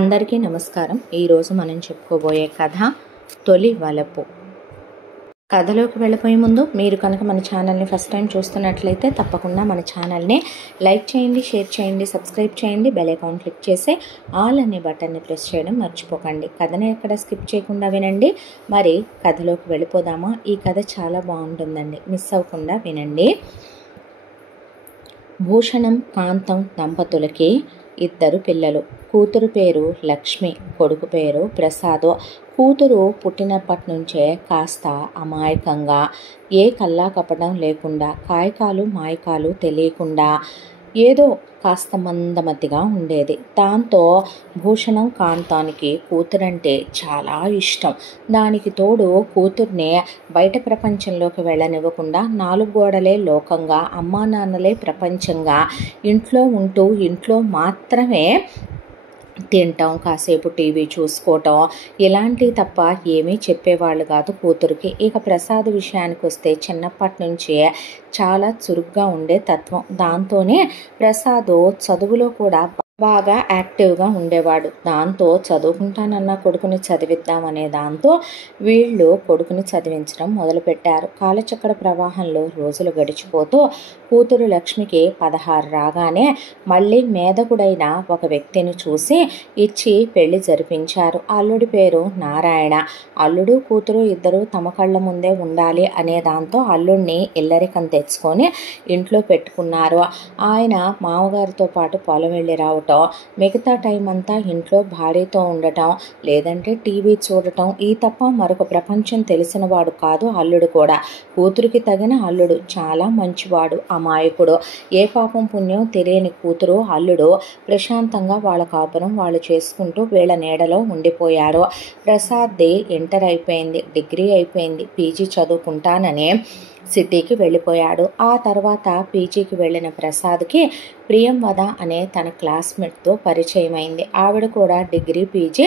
అందరికీ నమస్కారం. ఈరోజు మనం చెప్పుకోబోయే కథ తొలి వలపు. కథలోకి వెళ్ళిపోయే ముందు మీరు కనుక మన ఛానల్ని ఫస్ట్ టైం చూస్తున్నట్లయితే తప్పకుండా మన ఛానల్ని లైక్ చేయండి, షేర్ చేయండి, సబ్స్క్రైబ్ చేయండి, బెల్ ఐకాన్ క్లిక్ చేసి ఆల్ అనే బటన్ని ప్రెస్ చేయడం మర్చిపోకండి. కథని ఎక్కడ స్కిప్ చేయకుండా వినండి. మరి కథలోకి వెళ్ళిపోదామా? ఈ కథ చాలా బాగుంటుందండి, మిస్ అవ్వకుండా వినండి. భూషణం, కాంతం దంపతులకి 2 పిల్లలు. కూతురు పేరు లక్ష్మి, కొడుకు పేరు ప్రసాద్. కూతురు పుట్టినప్పటి నుంచే కాస్త అమాయకంగా, ఏ కల్లా కపటం లేకుండా, కాయకాలు మాయకాలు తెలియకుండా ఏదో కాస్త మందమతిగా ఉండేది. దాంతో భూషణం కాంతానికి కూతురంటే చాలా ఇష్టం. దానికి తోడు కూతుర్నే బయట ప్రపంచంలోకి వెళ్ళనివ్వకుండా 4 గోడలే లోకంగా, అమ్మా నాన్నలే ప్రపంచంగా ఇంట్లో ఉంటూ ఇంట్లో మాత్రమే తినటం, కాసేపు టీవీ చూసుకోవటం, ఇలాంటివి తప్ప ఏమీ చెప్పేవాళ్ళు కాదు కూతురికి. ఇక ప్రసాద్ విషయానికి వస్తే చిన్నప్పటి నుంచే చాలా చురుగ్గా ఉండే తత్వం. దాంతోనే ప్రసాద్ చదువులో కూడా బాగా యాక్టివ్గా ఉండేవాడు. దాంతో చదువుకుంటానన్న కొడుకుని చదివిద్దామనే దాంతో వీళ్ళు కొడుకుని చదివించడం మొదలుపెట్టారు. కాలచక్ర ప్రవాహంలో రోజులు గడిచిపోతూ కూతురు లక్ష్మికి 16 రాగానే మళ్ళీ మేధకుడైన ఒక వ్యక్తిని చూసి ఇచ్చి పెళ్లి జరిపించారు. అల్లుడి పేరు నారాయణ. అల్లుడు కూతురు ఇద్దరు తమ కళ్ళ ముందే ఉండాలి అనే దాంతో అల్లుడిని ఇల్లరికం తెచ్చుకొని ఇంట్లో పెట్టుకున్నారు. ఆయన మామగారితో పాటు పొలం వెళ్ళి రావటం, మిగతా టైం అంతా ఇంట్లో భార్యతో ఉండటం, లేదంటే టీవీ చూడటం, ఈ తప్ప మరొక ప్రపంచం తెలిసినవాడు కాదు అల్లుడు కూడా. కూతురికి తగిన అల్లుడు, చాలా మంచివాడు, అమాయకుడు, ఏ పాపం పుణ్యం తెలియని కూతురు అల్లుడు ప్రశాంతంగా వాళ్ళ కాపురం వాళ్ళు చేసుకుంటూ వీళ్ళ నీడలో ఉండిపోయారు. ప్రసాద్ది ఇంటర్ అయిపోయింది, డిగ్రీ అయిపోయింది, పీజీ చదువుకుంటానని సిటీకి వెళ్ళిపోయాడు. ఆ తర్వాత పీజీకి వెళ్ళిన ప్రసాద్కి ప్రియంవద అనే తన క్లాస్మేట్తో పరిచయం అయింది. ఆవిడ కూడా డిగ్రీ పీజీ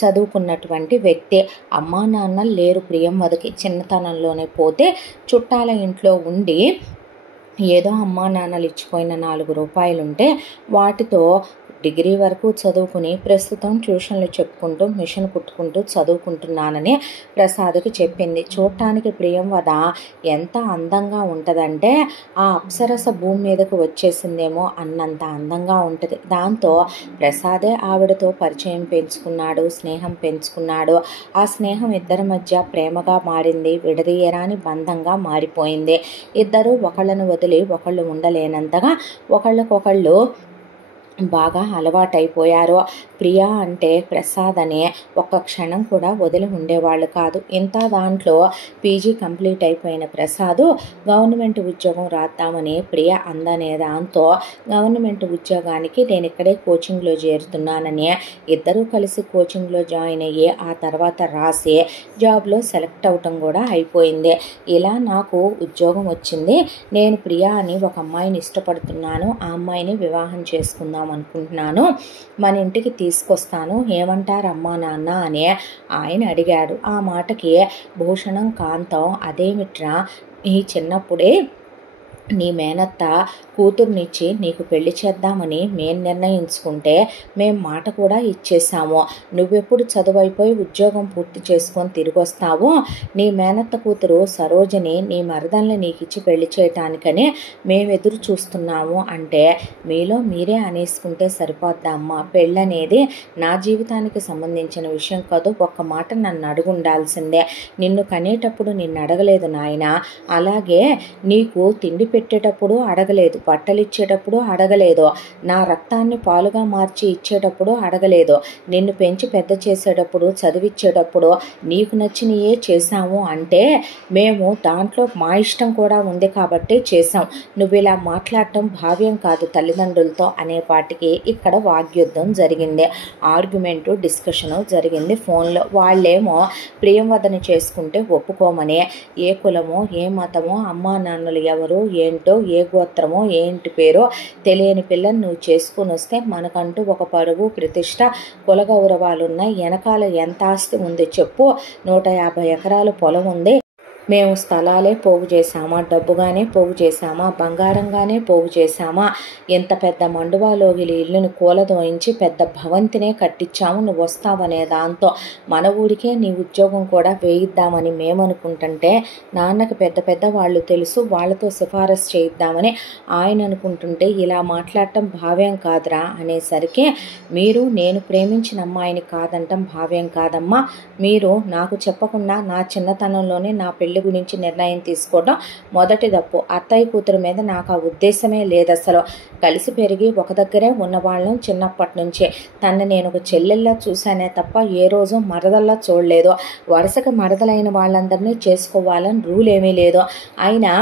చదువుకున్నటువంటి వ్యక్తి. అమ్మా నాన్న లేరు ప్రియంవదకి. చిన్నతనంలోనే పోతే చుట్టాల ఇంట్లో ఉండి ఏదో అమ్మా నాన్నలు ఇచ్చిపోయిన 4 రూపాయలుంటే వాటితో డిగ్రీ వరకు చదువుకుని ప్రస్తుతం ట్యూషన్లు చెప్పుకుంటూ మిషన్ కుట్టుకుంటూ చదువుకుంటున్నానని ప్రసాద్కి చెప్పింది. చూడటానికి ప్రియంవద ఎంత అందంగా ఉంటుందంటే ఆ అప్సరస భూమి మీదకు వచ్చేసిందేమో అన్నంత అందంగా ఉంటుంది. దాంతో ప్రసాదే ఆవిడతో పరిచయం పెంచుకున్నాడు, స్నేహం పెంచుకున్నాడు. ఆ స్నేహం ఇద్దరి మధ్య ప్రేమగా మారింది, విడదీయరాని బంధంగా మారిపోయింది. ఇద్దరు ఒకళ్ళను వదిలి ఒకళ్ళు ఉండలేనంతగా ఒకళ్ళకొకళ్ళు బాగా అలవాటైపోయారు. ప్రియా అంటే ప్రసాద్ అనే ఒక్క క్షణం కూడా వదిలి ఉండేవాళ్ళు కాదు. ఇంత దాంట్లో పీజీ కంప్లీట్ అయిపోయిన ప్రసాద్ గవర్నమెంట్ ఉద్యోగం రాద్దామని ప్రియ అందనే దాంతో గవర్నమెంట్ ఉద్యోగానికి నేను ఇక్కడే కోచింగ్లో చేరుతున్నానని ఇద్దరూ కలిసి కోచింగ్లో జాయిన్ అయ్యి ఆ తర్వాత రాసి జాబ్లో సెలెక్ట్ అవటం కూడా అయిపోయింది. ఇలా నాకు ఉద్యోగం వచ్చింది, నేను ప్రియా అని ఒక అమ్మాయిని ఇష్టపడుతున్నాను, ఆ అమ్మాయిని వివాహం చేసుకుందాం అనుకుంటున్నాను, మన ఇంటికి తీసుకొస్తాను, ఏమంటారు అమ్మా నాన్న అని ఆయన అడిగాడు. ఆ మాటకి భూషణం కాంతం, అదేమిట్రా ఈ చిన్నప్పుడే నీ మేనత్త కూతుర్నిచ్చి నీకు పెళ్లి చేద్దామని మేము నిర్ణయించుకుంటే మేము మాట కూడా ఇచ్చేసాము, నువ్వెప్పుడు చదువైపోయి ఉద్యోగం పూర్తి చేసుకొని తిరిగి వస్తావో నీ మేనత్త కూతురు సరోజని నీ మరదల్ని నీకు ఇచ్చి పెళ్లి చేయటానికని మేము ఎదురు చూస్తున్నాము అంటే మీలో మీరే అనేసుకుంటే సరిపోద్దమ్మా, పెళ్ళనేది నా జీవితానికి సంబంధించిన విషయం కాదు, ఒక్క మాట నన్ను అడుగుండాల్సిందే, నిన్ను కనేటప్పుడు నిన్ను అడగలేదు నాయన, అలాగే నీకు తిండి పెట్టేటప్పుడు అడగలేదు, బట్టలు ఇచ్చేటప్పుడు అడగలేదు, నా రక్తాన్ని పాలుగా మార్చి ఇచ్చేటప్పుడు అడగలేదు, నిన్ను పెంచి పెద్ద చేసేటప్పుడు చదివిచ్చేటప్పుడు నీకు నచ్చినయే చేశాము అంటే మేము దాంట్లో మా ఇష్టం కూడా ఉంది కాబట్టి చేశాం, నువ్వు ఇలా మాట్లాడటం భావ్యం కాదు తల్లిదండ్రులతో అనేపాటికి ఇక్కడ వాగ్యుద్ధం జరిగింది. ఆర్గ్యుమెంటు, డిస్కషను జరిగింది ఫోన్లో. వాళ్ళేమో ప్రియంవదని చేసుకుంటే ఒప్పుకోమని, ఏ కులమో ఏ మతమో అమ్మా నాన్నలు ఎవరు ఏంటో ఏ గోత్రమో ఏంటి పేరో తెలియని పిల్లని నువ్వు చేసుకుని వస్తే మనకంటూ ఒక పరువు ప్రతిష్ట కుల గౌరవాలున్నాయి, వెనకాల ఎంత ఆస్తి ఉంది చెప్పు, 150 ఎకరాల పొలం ఉంది, మేము స్థలాలే పోగు చేశామా, డబ్బుగానే పోగు చేశామా, బంగారంగానే పోగు చేశామా, ఎంత పెద్ద మండువాలోగిలి ఇల్లును కూలదోయించి పెద్ద భవంతినే కట్టించాము, నువ్వు వస్తావనే దాంతో మన ఊరికే నీ ఉద్యోగం కూడా వేయిద్దామని మేమనుకుంటుంటే నాన్నకి పెద్ద పెద్ద వాళ్ళు తెలుసు, వాళ్ళతో సిఫారసు చేయిద్దామని ఆయన అనుకుంటుంటే ఇలా మాట్లాడటం భావ్యం కాదురా అనేసరికి, మీరు నేను ప్రేమించిన అమ్మాయిని కాదంటం భావ్యం కాదమ్మా, మీరు నాకు చెప్పకుండా నా చిన్నతనంలోనే నా పెళ్లి గురించి నిర్ణయం తీసుకోవడం మొదటి తప్పు. అత్తయ్య కూతురు మీద నాకు ఆ ఉద్దేశమే లేదు. అసలు కలిసి పెరిగి ఒక దగ్గరే ఉన్నవాళ్ళం చిన్నప్పటి నుంచే. తనని నేను ఒక చెల్లెల్లా చూశానే తప్ప ఏ రోజు మరదల్లా చూడలేదు. వరుసగా మరదలైన వాళ్ళందరినీ చేసుకోవాలని రూల్ ఏమీ లేదు. అయినా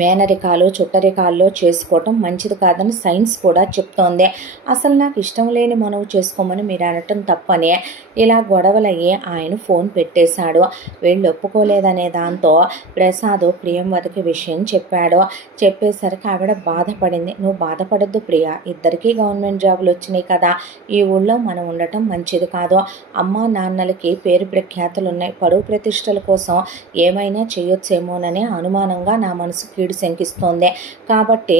మేనరికాలు చుట్టరికాల్లో చేసుకోవటం మంచిది కాదని సైన్స్ కూడా చెప్తోంది. అసలు నాకు ఇష్టం లేని మనవు చేసుకోమని మీరు అనటం తప్పనే ఇలా గొడవలయ్యి ఆయన ఫోన్ పెట్టేశాడు. వీళ్ళు ఒప్పుకోలేదనే దాంతో ప్రసాద్ ప్రియంవదకి విషయం చెప్పాడు. చెప్పేసరికి ఆవిడ బాధపడింది. నువ్వు బాధపడద్దు ప్రియ, ఇద్దరికీ గవర్నమెంట్ జాబులు వచ్చినాయి కదా, ఈ ఊళ్ళో మనం ఉండటం మంచిది కాదు. అమ్మా నాన్నలకి పేరు ప్రఖ్యాతులు ఉన్నాయి, పరువు ప్రతిష్టల కోసం ఏమైనా చేయొచ్చేమోననే అనుమానంగా నా మనసు కీడు శంకిస్తోంది. కాబట్టి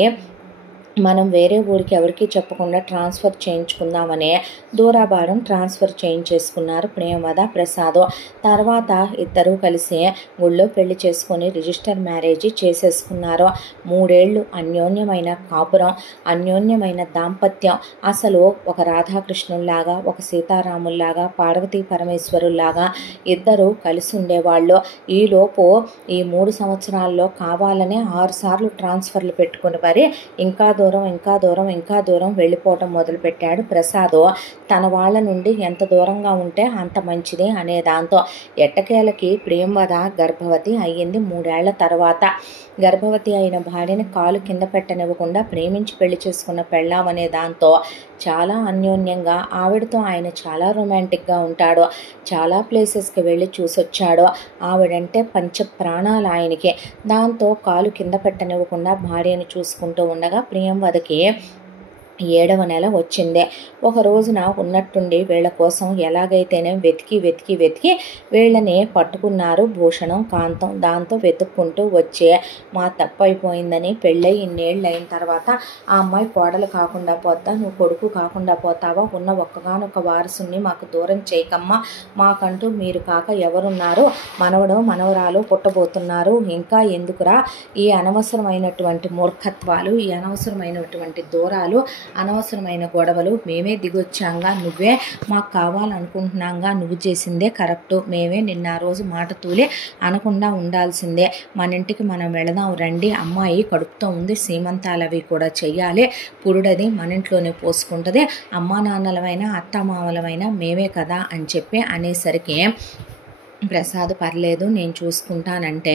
మనం వేరే ఊరికి ఎవరికి చెప్పకుండా ట్రాన్స్ఫర్ చేయించుకుందామనే దూరాభారం ట్రాన్స్ఫర్ చేయించేసుకున్నారు ప్రియంవద ప్రసాద్. తర్వాత ఇద్దరూ కలిసి ఊళ్ళో పెళ్లి చేసుకొని రిజిస్టర్ మ్యారేజ్ చేసేసుకున్నారు. 3 ఏళ్ళు అన్యోన్యమైన కాపురం, అన్యోన్యమైన దాంపత్యం. అసలు ఒక రాధాకృష్ణుల్లాగా, ఒక సీతారాముల్లాగా, పార్వతీ పరమేశ్వరుల్లాగా ఇద్దరు కలిసి ఉండేవాళ్ళు. ఈలోపు ఈ 3 సంవత్సరాల్లో కావాలనే 6 సార్లు ట్రాన్స్ఫర్లు పెట్టుకుని మరి ఇంకా దూరం వెళ్ళిపోవటం మొదలుపెట్టాడు ప్రసాద్. తన వాళ్ళ నుండి ఎంత దూరంగా ఉంటే అంత మంచిది అనే దాంతో ఎట్టకేలకి ప్రియంవద గర్భవతి అయ్యింది. 3 ఏళ్ల తర్వాత. గర్భవతి అయిన భార్యని కాలు కింద పెట్టనివ్వకుండా ప్రేమించి పెళ్లి చేసుకున్న పెళ్ళామనే దాంతో చాలా అన్యోన్యంగా ఆవిడతో ఆయన చాలా రొమాంటిక్గా ఉంటాడు. చాలా ప్లేసెస్కి వెళ్ళి చూసొచ్చాడు. ఆవిడంటే పంచ ప్రాణాలు ఆయనకి. దాంతో కాలు కింద పెట్టనివ్వకుండా భార్యను చూసుకుంటూ ఉండగా ప్రియంవదకి 7వ నెల వచ్చిందే. ఒక రోజున ఉన్నట్టుండి వీళ్ళ కోసం ఎలాగైతేనే వెతికి వీళ్ళని పట్టుకున్నారు భూషణం కాంతం. దాంతో వెతుక్కుంటూ వచ్చే మా తప్పు అయిపోయిందని, పెళ్ళై ఇన్నేళ్ళు అయిన తర్వాత ఆ అమ్మాయి కోడలు కాకుండా పోతా, నువ్వు కొడుకు కాకుండా పోతావా, ఉన్న ఒక్కగానొక్క వారసుని మాకు దూరం చేయకమ్మా, మాకంటూ మీరు కాక ఎవరున్నారు, మనవడో మనవరాలు పుట్టబోతున్నారు, ఇంకా ఎందుకురా ఈ అనవసరమైనటువంటి మూర్ఖత్వాలు, ఈ అనవసరమైనటువంటి దూరాలు, అనవసరమైన గొడవలు, మేమే దిగొచ్చాంగా, నువ్వే మాకు కావాలనుకుంటున్నాంగా, నువ్వు చేసిందే కరెక్టు, మేమే నిన్న ఆ రోజు మాట తూలి అనకుండా ఉండాల్సిందే, మన ఇంటికి మనం వెళదాం రండి, అమ్మాయి కడుపుతో ఉంది, సీమంతాలవి కూడా చెయ్యాలి, పురుడది మన ఇంట్లోనే పోసుకుంటుంది, అమ్మా నాన్నలమైనా అత్తమామలమైనా మేమే కదా అని చెప్పి అనేసరికి ప్రసాద్ పర్లేదు నేను చూసుకుంటానంటే,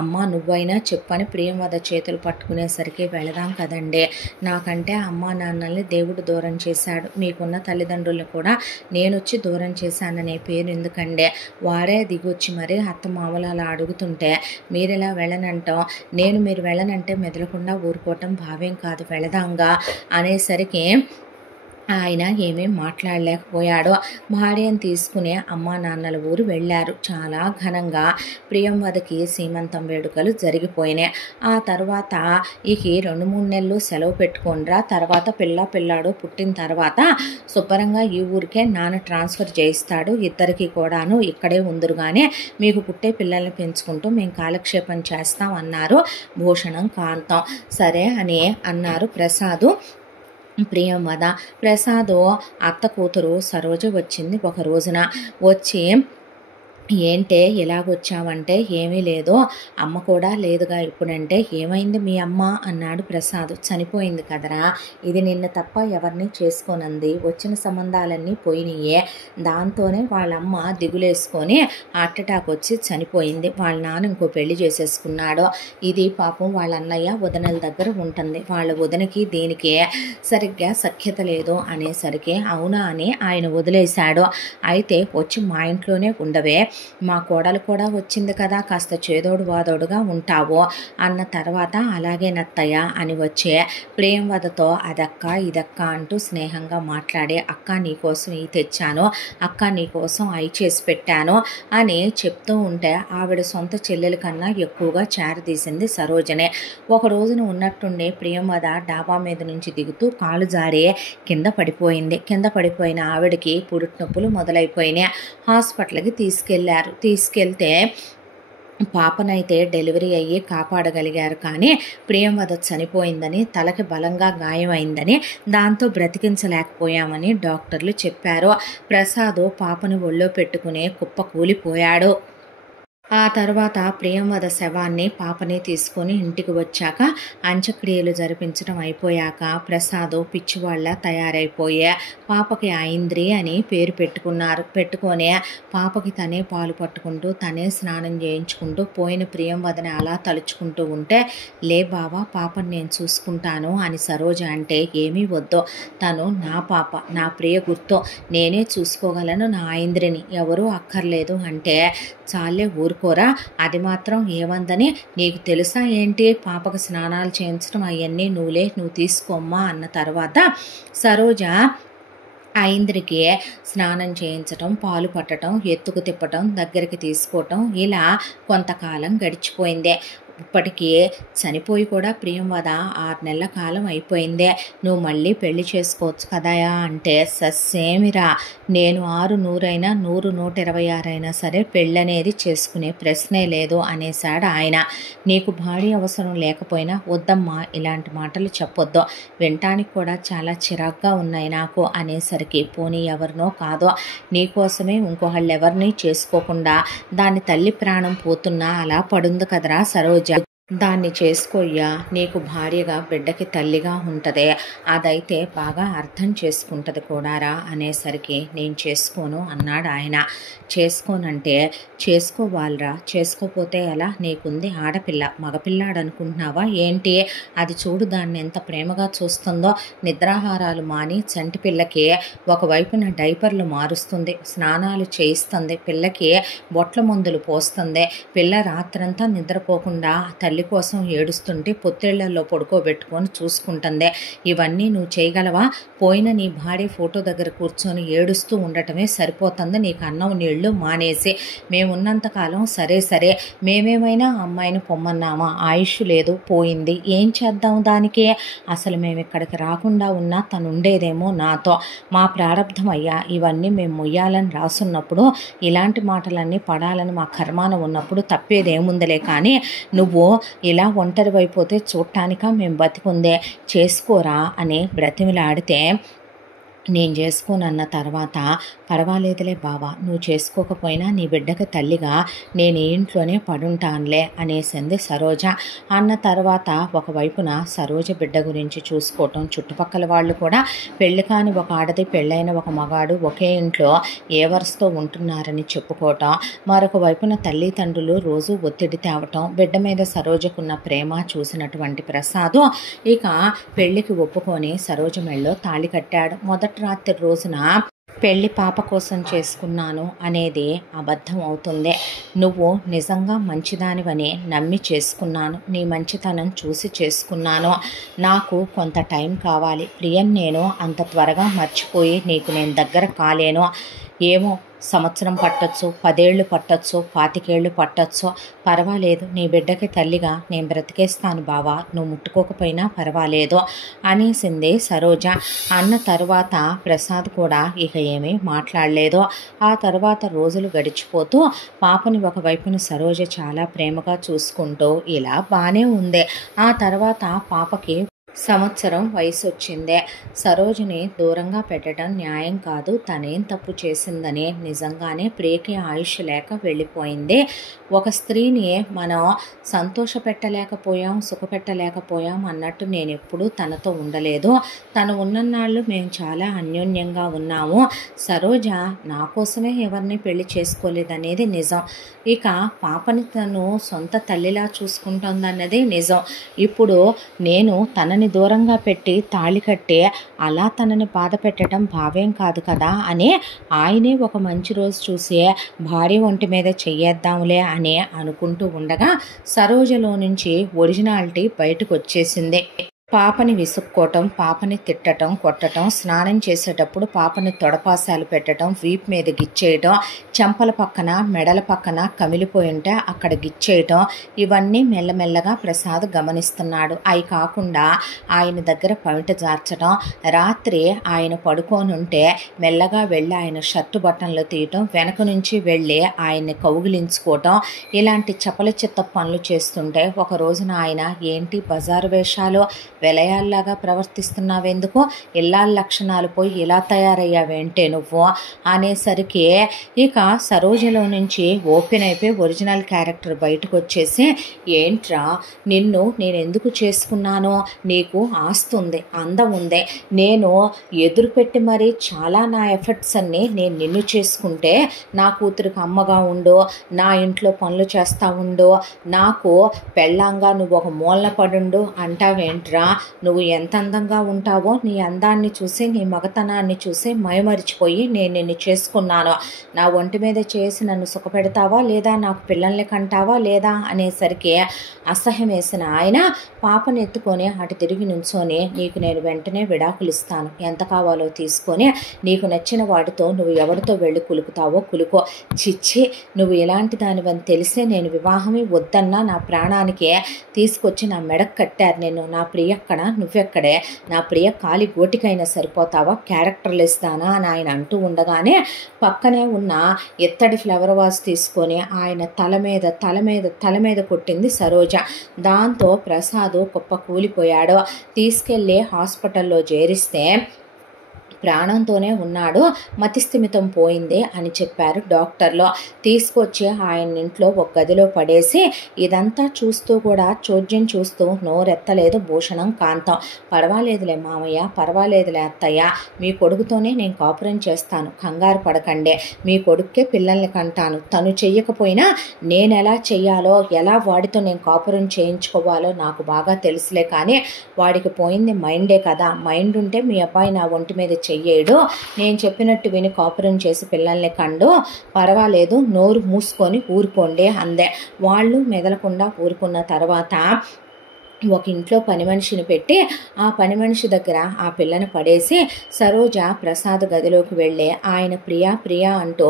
అమ్మ నువ్వైనా చెప్పని ప్రియంవద చేతులు పట్టుకునేసరికి వెళదాం కదండి, నాకంటే అమ్మా నాన్నల్ని దేవుడు దూరం చేశాడు, మీకున్న తల్లిదండ్రులను కూడా నేనొచ్చి దూరం చేశాననే పేరు ఎందుకండి, వారే దిగొచ్చి మరి అత్త మామలు అలా అడుగుతుంటే మీరు ఇలా వెళ్ళనంటాం, నేను మీరు వెళ్ళనంటే మెదలకుండా ఊరుకోవటం భావ్యం కాదు, వెళదాంగా అనేసరికి ఆయన ఏమేం మాట్లాడలేకపోయాడో. భార్యను తీసుకునే అమ్మా నాన్నల ఊరు వెళ్ళారు. చాలా ఘనంగా ప్రియంవదకి సీమంతం వేడుకలు జరిగిపోయినాయి. ఆ తర్వాత ఇక 2-3 నెలలు సెలవు పెట్టుకోండిరా, తర్వాత పిల్లాడు పుట్టిన తర్వాత శుభ్రంగా ఈ ఊరికే నాన్న ట్రాన్స్ఫర్ చేయిస్తాడు, ఇద్దరికి కూడాను ఇక్కడే ఉందరుగానే మీకు పుట్టే పిల్లల్ని పెంచుకుంటూ మేము కాలక్షేపం చేస్తాం అన్నారు భూషణం కాంతం. సరే అని అన్నారు ప్రసాద్ ప్రియంవద. ప్రసాద్ అత్త కూతురు సరోజ వచ్చింది ఒక రోజున. వచ్చి ఏంటే ఎలాగొచ్చావంటే, ఏమీ లేదు, అమ్మ కూడా లేదుగా ఇప్పుడంటే, ఏమైంది మీ అమ్మ అన్నాడు ప్రసాద్. చనిపోయింది కదరా, ఇది నిన్ను తప్ప ఎవరిని చేసుకోనంది, వచ్చిన సంబంధాలన్నీ పోయినాయే, దాంతోనే వాళ్ళమ్మ దిగులేసుకొని హార్ట్అటాక్ వచ్చి చనిపోయింది, వాళ్ళ నాన్న ఇంకో పెళ్లి చేసేసుకున్నాడు, ఇది పాపం వాళ్ళ అన్నయ్య వదనల దగ్గర ఉంటుంది, వాళ్ళ వదనకి దేనికి సరిగ్గా సఖ్యత లేదు అనేసరికి అవునా అని ఆయన వదిలేశాడు. అయితే వచ్చి మా ఇంట్లోనే ఉండవే, మా కోడలు కూడా వచ్చింది కదా, కాస్త చేదోడు వాదోడుగా ఉంటావు అన్న తర్వాత అలాగేనత్తయ్య అని వచ్చే ప్రియంవదతో అదక్క ఇదక్క అంటూ స్నేహంగా మాట్లాడి, అక్క నీకోసం ఈ తెచ్చాను, అక్క నీకోసం అయి చేసి పెట్టాను అని చెప్తూ ఉంటే ఆవిడ సొంత చెల్లెల కన్నా ఎక్కువగా చారదీసింది సరోజనే. ఒక రోజున ఉన్నట్టుండే ప్రియంవద డాబా మీద నుంచి దిగుతూ కాలు జారి కింద పడిపోయింది. కింద పడిపోయిన ఆవిడకి పురుటి నొప్పులు మొదలైపోయినాయి. హాస్పిటల్కి తీసుకెళ్తే పాపనైతే డెలివరీ అయ్యి కాపాడగలిగారు, కానీ ప్రియంవద చనిపోయిందని, తలకి బలంగా గాయమైందని, దాంతో బ్రతికించలేకపోయామని డాక్టర్లు చెప్పారు. ప్రసాద్ పాపను ఒళ్ళో పెట్టుకుని కుప్ప కూలిపోయాడు. ఆ తర్వాత ప్రియంవద శవాన్ని పాపని తీసుకొని ఇంటికి వచ్చాక అంత్యక్రియలు జరిపించడం అయిపోయాక ప్రసాద్ పిచ్చివాళ్ళ తయారైపోయే పాపకి ఐంద్రి అని పేరు పెట్టుకొని పాపకి తనే పాలు పట్టుకుంటూ తనే స్నానం చేయించుకుంటూ పోయిన ప్రియంవదని అలా తలుచుకుంటూ ఉంటే, లే బావా పాపని నేను చూసుకుంటాను అని సరోజ అంటే, ఏమీ వద్దు, తను నా పాప, నా ప్రియ గుర్తు, నేనే చూసుకోగలను నా ఐంద్రిని, ఎవరూ అక్కర్లేదు అంటే, చాలే ఊరుకోరా, అది మాత్రం ఏమందని నీకు తెలుసా ఏంటి, పాపకు స్నానాలు చేయించడం అవన్నీ నువ్వు తీసుకోమ్మా అన్న తర్వాత సరోజ ఐంద్రికి స్నానం చేయించటం, పాలు పట్టడం, ఎత్తుకు తిప్పటం, దగ్గరికి తీసుకోవటం, ఇలా కొంతకాలం గడిచిపోయింది. ఇప్పటికీ చనిపోయి కూడా ప్రియంవద 6 నెలల కాలం అయిపోయిందే, నువ్వు మళ్ళీ పెళ్లి చేసుకోవచ్చు కదయా అంటే, సస్సేమిరా, నేను 6 100 126 అయినా సరే పెళ్ళనేది చేసుకునే ప్రశ్నే లేదు అనేశాడు ఆయన. నీకు భార్య అవసరం లేకపోయినా వద్దమ్మా, ఇలాంటి మాటలు చెప్పొద్దు, వినటానికి కూడా చాలా చిరాగ్గా ఉన్నాయి నాకు అనేసరికి, పోనీ ఎవరినో కాదో, నీకోసమే ఇంకోళ్ళెవరిని చేసుకోకుండా దాని తల్లి ప్రాణం పోతున్నా అలా పడుంది కదరా సరోజ, దాన్ని చేసుకోయ్యా, నీకు భార్యగా బిడ్డకి తల్లిగా ఉంటుంది, అదైతే బాగా అర్థం చేసుకుంటుంది కూడారా అనేసరికి, నేను చేసుకోను అన్నాడు ఆయన. చేసుకోనంటే చేసుకోవాలరా, చేసుకోపోతే ఎలా, నీకుంది ఆడపిల్ల, మగపిల్లాడు అనుకుంటున్నావా ఏంటి, అది చూడు దాన్ని ఎంత ప్రేమగా చూస్తుందో, నిద్రాహారాలు మాని చంటి పిల్లకి ఒకవైపున డైపర్లు మారుస్తుంది, స్నానాలు చేయిస్తుంది, పిల్లకి బొట్ల మందులు పోస్తుంది, పిల్ల రాత్రంతా నిద్రపోకుండా తల్లి కోసం ఏడుస్తుంటే పొత్తేళ్లలో పడుకోబెట్టుకొని చూసుకుంటుంది, ఇవన్నీ నువ్వు చేయగలవా, పోయిన నీ భార్య ఫోటో దగ్గర కూర్చొని ఏడుస్తూ ఉండటమే సరిపోతుంది నీకు అన్నం నీళ్లు మానేసి, మేమున్నంతకాలం సరే మేమేమైనా అమ్మాయిని పొమ్మన్నామా, ఆయుష్ లేదు పోయింది, ఏం చేద్దాం దానికి, అసలు మేము ఇక్కడికి రాకుండా ఉన్నా తను ఉండేదేమో నాతో, మా ప్రారంధం అయ్యా, ఇవన్నీ మేము మొయ్యాలని రాసున్నప్పుడు ఇలాంటి మాటలన్నీ పడాలని మా కర్మాన ఉన్నప్పుడు తప్పేదేముందిలే, కానీ నువ్వు ఇలా ఒంటరి అయిపోతే చూడటానిక మేము బతికుందే, చేసుకోరా అని బ్రతిమిలాడితే, నేను చేసుకోనన్న తర్వాత, పర్వాలేదులే బావా, నువ్వు చేసుకోకపోయినా నీ బిడ్డకి తల్లిగా నేను ఈ ఇంట్లోనే పడుంటానులే అనేసింది సరోజ. అన్న తర్వాత ఒకవైపున సరోజ బిడ్డ గురించి చూసుకోవటం, చుట్టుపక్కల వాళ్ళు కూడా పెళ్లి కాని ఒక ఆడది పెళ్ళైన ఒక మగాడు ఒకే ఇంట్లో ఏ వరుసతో ఉంటున్నారని చెప్పుకోవటం, మరొక వైపున తల్లిదండ్రులు రోజు ఒత్తిడి తేవటం, బిడ్డ మీద సరోజకున్న ప్రేమ చూసినటువంటి ప్రసాద్ ఇక పెళ్లికి ఒప్పుకొని సరోజ మెళ్ళో తాళి కట్టాడు. మొదటి రాత్రి రోజున పెళ్లి పాప కోసం చేసుకున్నాను అనేది అబద్ధం అవుతుంది, నువ్వు నిజంగా మంచిదానివని నమ్మి చేసుకున్నాను, నీ మంచితనం చూసి చేసుకున్నాను, నాకు కొంత టైం కావాలి, ప్రియన్ నేను అంత త్వరగా మర్చిపోయి నీకు నేను దగ్గర కాలేను, ఏమో సంవత్సరం పట్టొచ్చు, 10 ఏళ్ళు పట్టొచ్చు, 25 ఏళ్ళు పట్టొచ్చు, పర్వాలేదు, నీ బిడ్డకి తల్లిగా నేను బ్రతికేస్తాను బావా, నువ్వు ముట్టుకోకపోయినా పర్వాలేదు అనేసింది సరోజ. అన్న తర్వాత ప్రసాద్ కూడా ఇక ఏమీ మాట్లాడలేదు. ఆ తర్వాత రోజులు గడిచిపోతూ పాపని ఒకవైపున సరోజ చాలా ప్రేమగా చూసుకుంటూ ఇలా బాగానే ఉంది. ఆ తర్వాత పాపకి సంవత్సరం వయసు వచ్చిందే. సరోజిని దూరంగా పెట్టడం న్యాయం కాదు, తనేం తప్పు చేసిందని నిజంగానే ప్రియకి ఆయుష్ లేక వెళ్ళిపోయింది. ఒక స్త్రీని మనం సంతోష పెట్టలేకపోయాం, సుఖపెట్టలేకపోయాం అన్నట్టు నేను ఎప్పుడూ తనతో ఉండలేదు. తను ఉన్నన్నాళ్ళు మేము చాలా అన్యోన్యంగా ఉన్నాము. సరోజ నా కోసమే ఎవరిని పెళ్లి చేసుకోలేదనేది నిజం. ఇక పాపని తను సొంత తల్లిలా చూసుకుంటుందన్నది నిజం. ఇప్పుడు నేను తనని తనని దూరంగా పెట్టి తాళి కట్టి అలా తనని బాధ పెట్టడం భావ్యం కాదు కదా అని ఆయనే ఒక మంచి రోజు చూసి భార్య ఒంటి మీద చెయ్యేద్దాంలే అని అనుకుంటూ ఉండగా సరోజలో నుంచి ఒరిజినాలిటీ బయటకు వచ్చేసింది. పాపని విసుక్కోవటం, పాపని తిట్టడం, కొట్టడం, స్నానం చేసేటప్పుడు పాపని తొడపాసాలు పెట్టడం, వీపు మీద గిచ్చేయటం, చెంపల పక్కన మెడల పక్కన కమిలిపోయి ఉంటే అక్కడ గిచ్చేయటం, ఇవన్నీ మెల్లమెల్లగా ప్రసాద్ గమనిస్తున్నాడు. అవి కాకుండా ఆయన దగ్గర పవిట జార్చడం, రాత్రి ఆయన పడుకోనుంటే మెల్లగా వెళ్ళి ఆయన షర్టు బటన్లు తీయటం, వెనక నుంచి వెళ్ళి ఆయన్ని కౌగిలించుకోవటం, ఇలాంటి చపల చిత్త పనులు చేస్తుంటే ఒక రోజున ఆయన ఏంటి బజారు వేషాలు వెలయాల్లాగా ప్రవర్తిస్తున్నావెందుకు, ఇల్లాల లక్షణాలు పోయి ఇలా తయారయ్యావేంటే నువ్వు అనేసరికి ఇక సరోజలో నుంచి ఓపెన్ అయిపోయి ఒరిజినల్ క్యారెక్టర్ బయటకు వచ్చేసి, ఏంట్రా నిన్ను నేను ఎందుకు చేసుకున్నానో, నీకు ఆస్తుంది, అందం ఉంది, నేను ఎదురు పెట్టి మరీ చాలా నా ఎఫర్ట్స్ అన్నీ నేను నిన్ను చేసుకుంటే నా కూతురికి అమ్మగా ఉండు, నా ఇంట్లో పనులు చేస్తూ ఉండు, నాకు పెళ్ళాంగా నువ్వు ఒక మూలన పడుండు అంటావేంట్రా, నువ్వు ఎంత అందంగా ఉంటావో నీ అందాన్ని చూసి నీ మగతనాన్ని చూసి మైమరిచిపోయి నేను నిన్ను చేసుకున్నాను, నా ఒంటి మీద చేసి నన్ను సుఖపెడతావా లేదా, నాకు పిల్లల్ని కంటావా లేదా అనేసరికి అసహ్యం వేసిన ఆయన పాపను ఎత్తుకొని అటు తిరిగి నుంచొని, నీకు నేను వెంటనే విడాకులు ఇస్తాను, ఎంత కావాలో తీసుకొని నీకు నచ్చిన వాడితో నువ్వు ఎవరితో వెళ్ళి కులుకుతావో కులుకో, చిచ్చి నువ్వు ఎలాంటి దానివని తెలిసే నేను వివాహమే వద్దన్నా నా ప్రాణానికి తీసుకొచ్చి నా మెడకు కట్టారు, నేను నా ప్రియక్కడ నువ్వెక్కడే, నా ప్రియ కాలి గోటికైనా సరిపోతావా, క్యారెక్టర్లు ఇస్తానా అని ఆయన అంటూ ఉండగానే పక్కనే ఉన్న ఎత్తడి ఫ్లవర్ వాజ్ తీసుకొని ఆయన తల మీద కొట్టింది సరోజ. దాంతో ప్రసాద్ కుప్ప కూలిపోయాడు. తీసుకెళ్ళి హాస్పిటల్లో చేరిస్తే ప్రాణంతోనే ఉన్నాడు, మతిస్థిమితం పోయింది అని చెప్పారు డాక్టర్లు. తీసుకొచ్చి ఆయన ఇంట్లో ఒక గదిలో పడేసి ఇదంతా చూస్తూ కూడా చోద్యం చూస్తూ నోరెత్తలేదు భూషణం కాంతం. పర్వాలేదులే మామయ్య, పర్వాలేదులే అత్తయ్య, మీ కొడుకుతోనే నేను కాపురం చేస్తాను, కంగారు పడకండి, మీ కొడుక్కే పిల్లల్ని కంటాను, తను చెయ్యకపోయినా నేను ఎలా చెయ్యాలో, ఎలా వాడితో నేను కాపురం చేయించుకోవాలో నాకు బాగా తెలుసులే, కానీ వాడికి పోయింది మైండే కదా, మైండ్ ఉంటే మీ అబ్బాయి నా ఒంటి మీద చెయ్యేడు, నేను చెప్పినట్టు విని కాపురం చేసి పిల్లల్ని కండు, పర్వాలేదు నోరు మూసుకొని ఊరుకోండి అందే. వాళ్ళు మెదలకుండా ఊరుకున్న తర్వాత ఒక ఇంట్లో పని మనిషిని పెట్టి ఆ పని మనిషి దగ్గర ఆ పిల్లని పడేసి సరోజ ప్రసాద్ గదిలోకి వెళ్ళి ఆయన ప్రియా అంటూ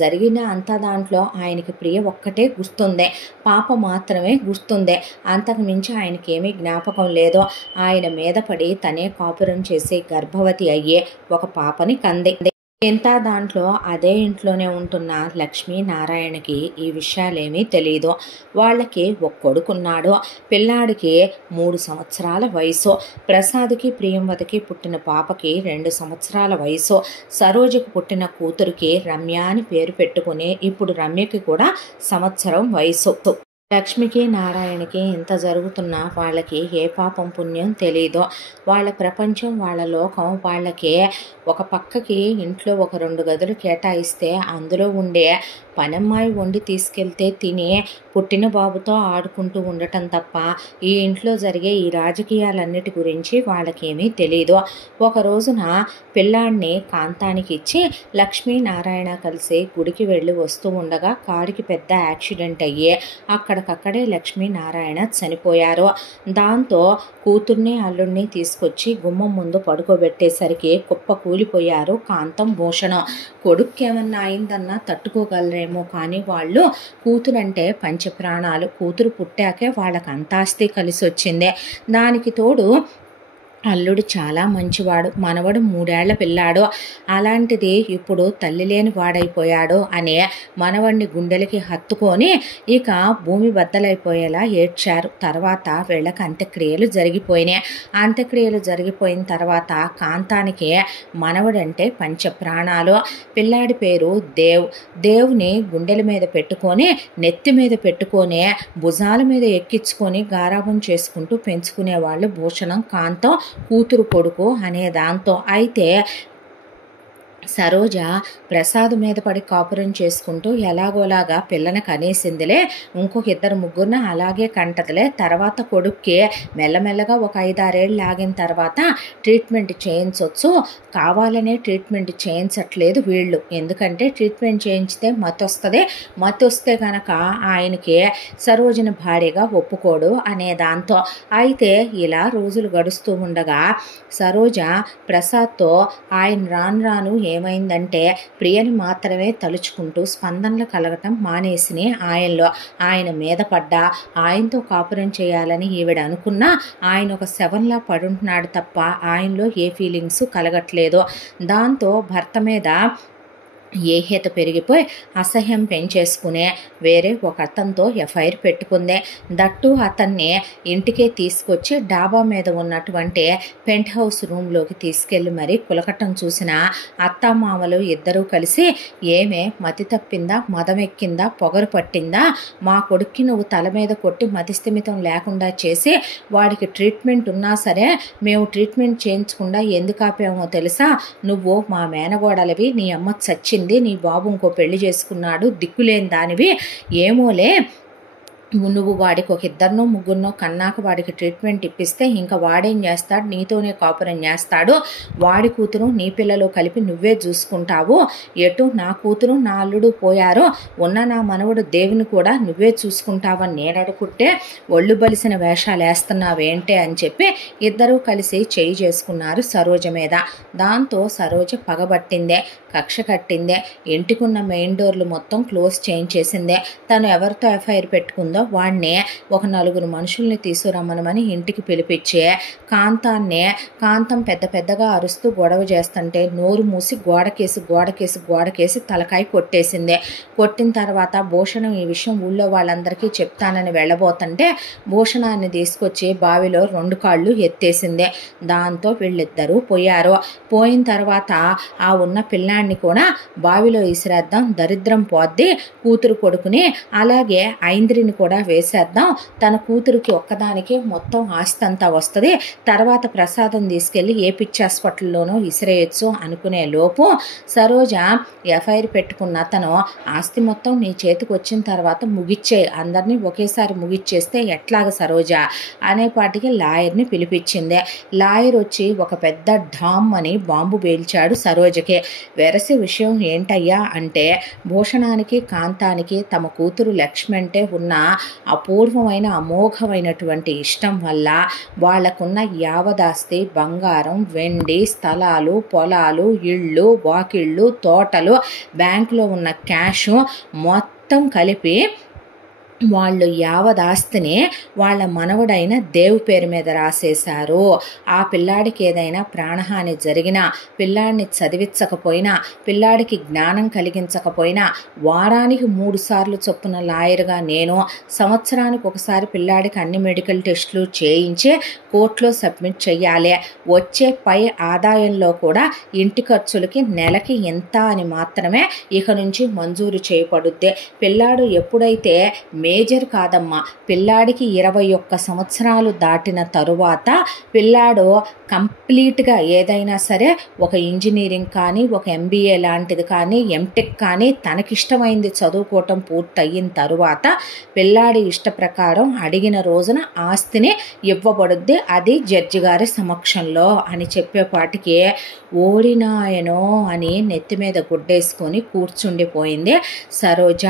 జరిగిన అంతా దాంట్లో ఆయనకి ప్రియ ఒక్కటే గుర్తుంది, పాప మాత్రమే గుర్తుంది, అంతకు మించి ఆయనకి ఏమీ జ్ఞాపకం లేదో. ఆయన మీద పడి తనే కాపురం చేసి గర్భవతి అయ్యే ఒక పాపని కంది. ఇంత దాంట్లో అదే ఇంట్లోనే ఉంటున్న లక్ష్మీనారాయణకి ఈ విషయాలేమీ తెలియదు. వాళ్ళకి ఒక కొడుకున్నాడు, పిల్లాడికి 3 సంవత్సరాల వయసు, ప్రసాద్కి ప్రియంవదకి పుట్టిన పాపకి 2 సంవత్సరాల వయసు, సరోజకు పుట్టిన కూతురికి రమ్య అని పేరు పెట్టుకుని ఇప్పుడు రమ్యకి కూడా సంవత్సరం వయసు. లక్ష్మికి నారాయణకి ఇంత జరుగుతున్నా వాళ్ళకి ఏ పాపం పుణ్యం తెలీదు. వాళ్ళ ప్రపంచం, వాళ్ళ లోకం వాళ్ళకి ఒక పక్కకి ఇంట్లో ఒక 2 గదులు కేటాయిస్తే అందులో ఉండే పనమ్మాయి వండి తీసుకెళ్తే తిని పుట్టిన బాబుతో ఆడుకుంటూ ఉండటం తప్ప ఈ ఇంట్లో జరిగే ఈ రాజకీయాలన్నిటి గురించి వాళ్ళకేమీ తెలీదు. ఒక రోజున పిల్లాడిని కాంతానికి ఇచ్చి లక్ష్మీనారాయణ కలిసి గుడికి వెళ్ళి వస్తూ ఉండగా కారుకి పెద్ద యాక్సిడెంట్ అయ్యి అక్కడికక్కడే లక్ష్మీనారాయణ చనిపోయారు. దాంతో కూతుర్ని అల్లుడిని తీసుకొచ్చి గుమ్మం ముందు పడుకోబెట్టేసరికి కుప్ప కూలిపోయారు కాంతం భూషణం. కొడుక్కేమన్నా అయిందన్నా తట్టుకోగలరేమో, కానీ వాళ్ళు కూతురంటే పంచప్రాణాలు, కూతురు పుట్టాకే వాళ్ళకి అంతాస్తి కలిసి వచ్చింది. దానికి తోడు అల్లుడు చాలా మంచివాడు, మనవడు 3 ఏళ్ల పిల్లాడు, అలాంటిది ఇప్పుడు తల్లి లేని వాడైపోయాడు అని మనవడిని గుండెలకి హత్తుకొని ఇక భూమి బద్దలైపోయేలా ఏడ్చారు. తర్వాత వీళ్ళకి అంత్యక్రియలు జరిగిపోయినాయి. అంత్యక్రియలు జరిగిపోయిన తర్వాత కాంతానికి మనవడంటే పంచప్రాణాలు. పిల్లాడి పేరు దేవుని గుండెల మీద పెట్టుకొని నెత్తి మీద పెట్టుకొని భుజాల మీద ఎక్కించుకొని గారాబం చేసుకుంటూ పెంచుకునేవాళ్ళు భూషణం కాంతం కూతురు కొడుకు అనే దాంతో. అయితే సరోజ ప్రసాద్ మీద పడి కాపురం చేసుకుంటూ ఎలాగోలాగా పిల్లని కనేసిందిలే, ఇంకొక ఇద్దరు ముగ్గురిని అలాగే కంటదిలే. తర్వాత కొడుక్కి మెల్లమెల్లగా ఒక 5-6 ఏళ్ళు ఆగిన తర్వాత ట్రీట్మెంట్ చేయించవచ్చు. కావాలనే ట్రీట్మెంట్ చేయించట్లేదు వీళ్ళు, ఎందుకంటే ట్రీట్మెంట్ చేయించితే మతి వస్తుంది, మతి వస్తే కనుక ఆయనకి సరోజని భార్యగా ఒప్పుకోడు అనే దాంతో. అయితే ఇలా రోజులు గడుస్తూ ఉండగా సరోజ ప్రసాద్తో ఆయన రాను రాను ఏమైందంటే ప్రియని మాత్రమే తలుచుకుంటూ స్పందనలు కలగటం మానేసిని ఆయనలో. ఆయన మీద పడ్డా ఆయనతో కాపురం చేయాలని ఈవిడ అనుకున్నా ఆయన ఒక శవంలా పడుంటున్నాడు తప్ప ఆయనలో ఏ ఫీలింగ్స్ కలగట్లేదు. దాంతో భర్త మీద ఏహ్యత పెరిగిపోయి అసహ్యం పెంచేసుకునే వేరే ఒక అతనితో ఎఫ్ఐఆర్ పెట్టుకుంది. దట్టు అతన్ని ఇంటికే తీసుకొచ్చి డాబా మీద ఉన్నటువంటి పెంట్ హౌస్ రూమ్లోకి తీసుకెళ్ళి మరీ కులకటం చూసిన అత్తామామలు ఇద్దరూ కలిసి, ఏమే మతి తప్పిందా, మదం ఎక్కిందా, పొగరు పట్టిందా, మా కొడుక్కి నువ్వు తల మీద కొట్టి మతిస్థిమితం లేకుండా చేసి వాడికి ట్రీట్మెంట్ ఉన్నా సరే మేము ట్రీట్మెంట్ చేయించకుండా ఎందుకు ఆపామో తెలుసా, నువ్వు మా మేనగోడలివి, నీ అమ్మ చచ్చింది, నీ బాబు ఇంకో పెళ్లి చేసుకున్నాడు, దిక్కులేని దానివి, ఏమోలే నువ్వు వాడికి ఒక 2 3 కన్నాక వాడికి ట్రీట్మెంట్ ఇప్పిస్తే ఇంకా వాడేం చేస్తాడు, నీతోనే కాపురం చేస్తాడు, వాడి కూతురు నీ పిల్లలు కలిపి నువ్వే చూసుకుంటావు, ఎటు నా కూతురు నా అల్లుడు పోయారో ఉన్న నా మనవడు దేవుని కూడా నువ్వే చూసుకుంటావని నేనడుకుంటే ఒళ్ళు బలిసిన వేషాలు వేస్తున్నావేంటే అని చెప్పి ఇద్దరూ కలిసి చేయి చేసుకున్నారు సరోజ మీద. దాంతో సరోజ పగబట్టిందే, కక్ష కట్టిందే, ఇంటికున్న మెయిన్ డోర్లు మొత్తం క్లోజ్ చేయించేసిందే. తను ఎవరితో ఎఫ్ఐఆర్ పెట్టుకుందో వాడిని ఒక 4 మనుషుల్ని తీసుకురమ్మనమని ఇంటికి పిలిపించే కాంతం పెద్ద పెద్దగా అరుస్తూ గొడవ చేస్తుంటే నోరు మూసి గోడకేసి తలకాయ కొట్టేసింది. కొట్టిన తర్వాత భూషణం ఈ విషయం ఊళ్ళో వాళ్ళందరికీ చెప్తానని వెళ్ళబోతుంటే భూషణాన్ని తీసుకొచ్చి బావిలో 2 కాళ్ళు ఎత్తేసింది. దాంతో వీళ్ళిద్దరూ పోయారు. పోయిన తర్వాత ఆ ఉన్న పిల్లాన్ని కూడా బావిలో ఇసిరేద్దాం, దరిద్రం పోద్ది, కూతురు కొడుకుని అలాగే ఐంద్రిని కూడా వేసేద్దాం, తన కూతురికి ఒక్కదానికి మొత్తం ఆస్తి అంతా వస్తుంది, తర్వాత ప్రసాదం తీసుకెళ్లి ఏ పిచ్చి హాస్పిటల్లోనో ఇసిరేయచ్చు అనుకునే లోపు సరోజ ఎఫ్ఐఆర్ పెట్టుకున్న తను ఆస్తి మొత్తం నీ చేతికి వచ్చిన తర్వాత ముగిచ్చే, అందరినీ ఒకేసారి ముగిచ్చేస్తే ఎట్లాగ సరోజ అనేపాటికి లాయర్ని పిలిపించింది. లాయర్ వచ్చి ఒక పెద్ద ఢామ్ అని బాంబు పేల్చాడు సరోజకి. వెరసి విషయం ఏంటయ్యా అంటే భూషణానికి కాంతానికి తమ కూతురు లక్ష్మి అంటే ఉన్న అపూర్వమైన అమోఘమైనటువంటి ఇష్టం వల్ల వాళ్లకున్న యావదాస్తి, బంగారం, వెండి, స్థలాలు, పొలాలు, ఇళ్ళు, వాకిళ్ళు, తోటలు, బ్యాంకులో ఉన్న క్యాష్ మొత్తం కలిపి వాళ్ళు యావదాస్తిని వాళ్ళ మనవడైన దేవు పేరు మీద రాసేశారు. ఆ పిల్లాడికి ఏదైనా ప్రాణహాని జరిగినా, పిల్లాడిని చదివించకపోయినా, పిల్లాడికి జ్ఞానం కలిగించకపోయినా వారానికి 3 సార్లు చొప్పున లాయర్గా నేను, సంవత్సరానికి ఒకసారి పిల్లాడికి అన్ని మెడికల్ టెస్టులు చేయించి కోర్టులో సబ్మిట్ చెయ్యాలి. వచ్చే పై ఆదాయంలో కూడా ఇంటి ఖర్చులకి నెలకి ఎంత అని మాత్రమే ఇక నుంచి మంజూరు చేయబడుద్ది. పిల్లాడు ఎప్పుడైతే మేజర్ కాదమ్మా, పిల్లాడికి 21 సంవత్సరాలు దాటిన తరువాత పిల్లాడు కంప్లీట్గా ఏదైనా సరే ఒక ఇంజనీరింగ్ కానీ, ఒక MBA లాంటిది కానీ, ఎంటెక్ కానీ తనకిష్టమైంది చదువుకోవటం పూర్తయిన తరువాత పిల్లాడి ఇష్ట ప్రకారం అడిగిన రోజున ఆస్తిని ఇవ్వబడుద్ది, అది జడ్జి గారి సమక్షంలో అని చెప్పేపాటికి ఓడినాయనో అని నెత్తి మీద గుడ్డేసుకొని కూర్చుండిపోయింది సరోజ.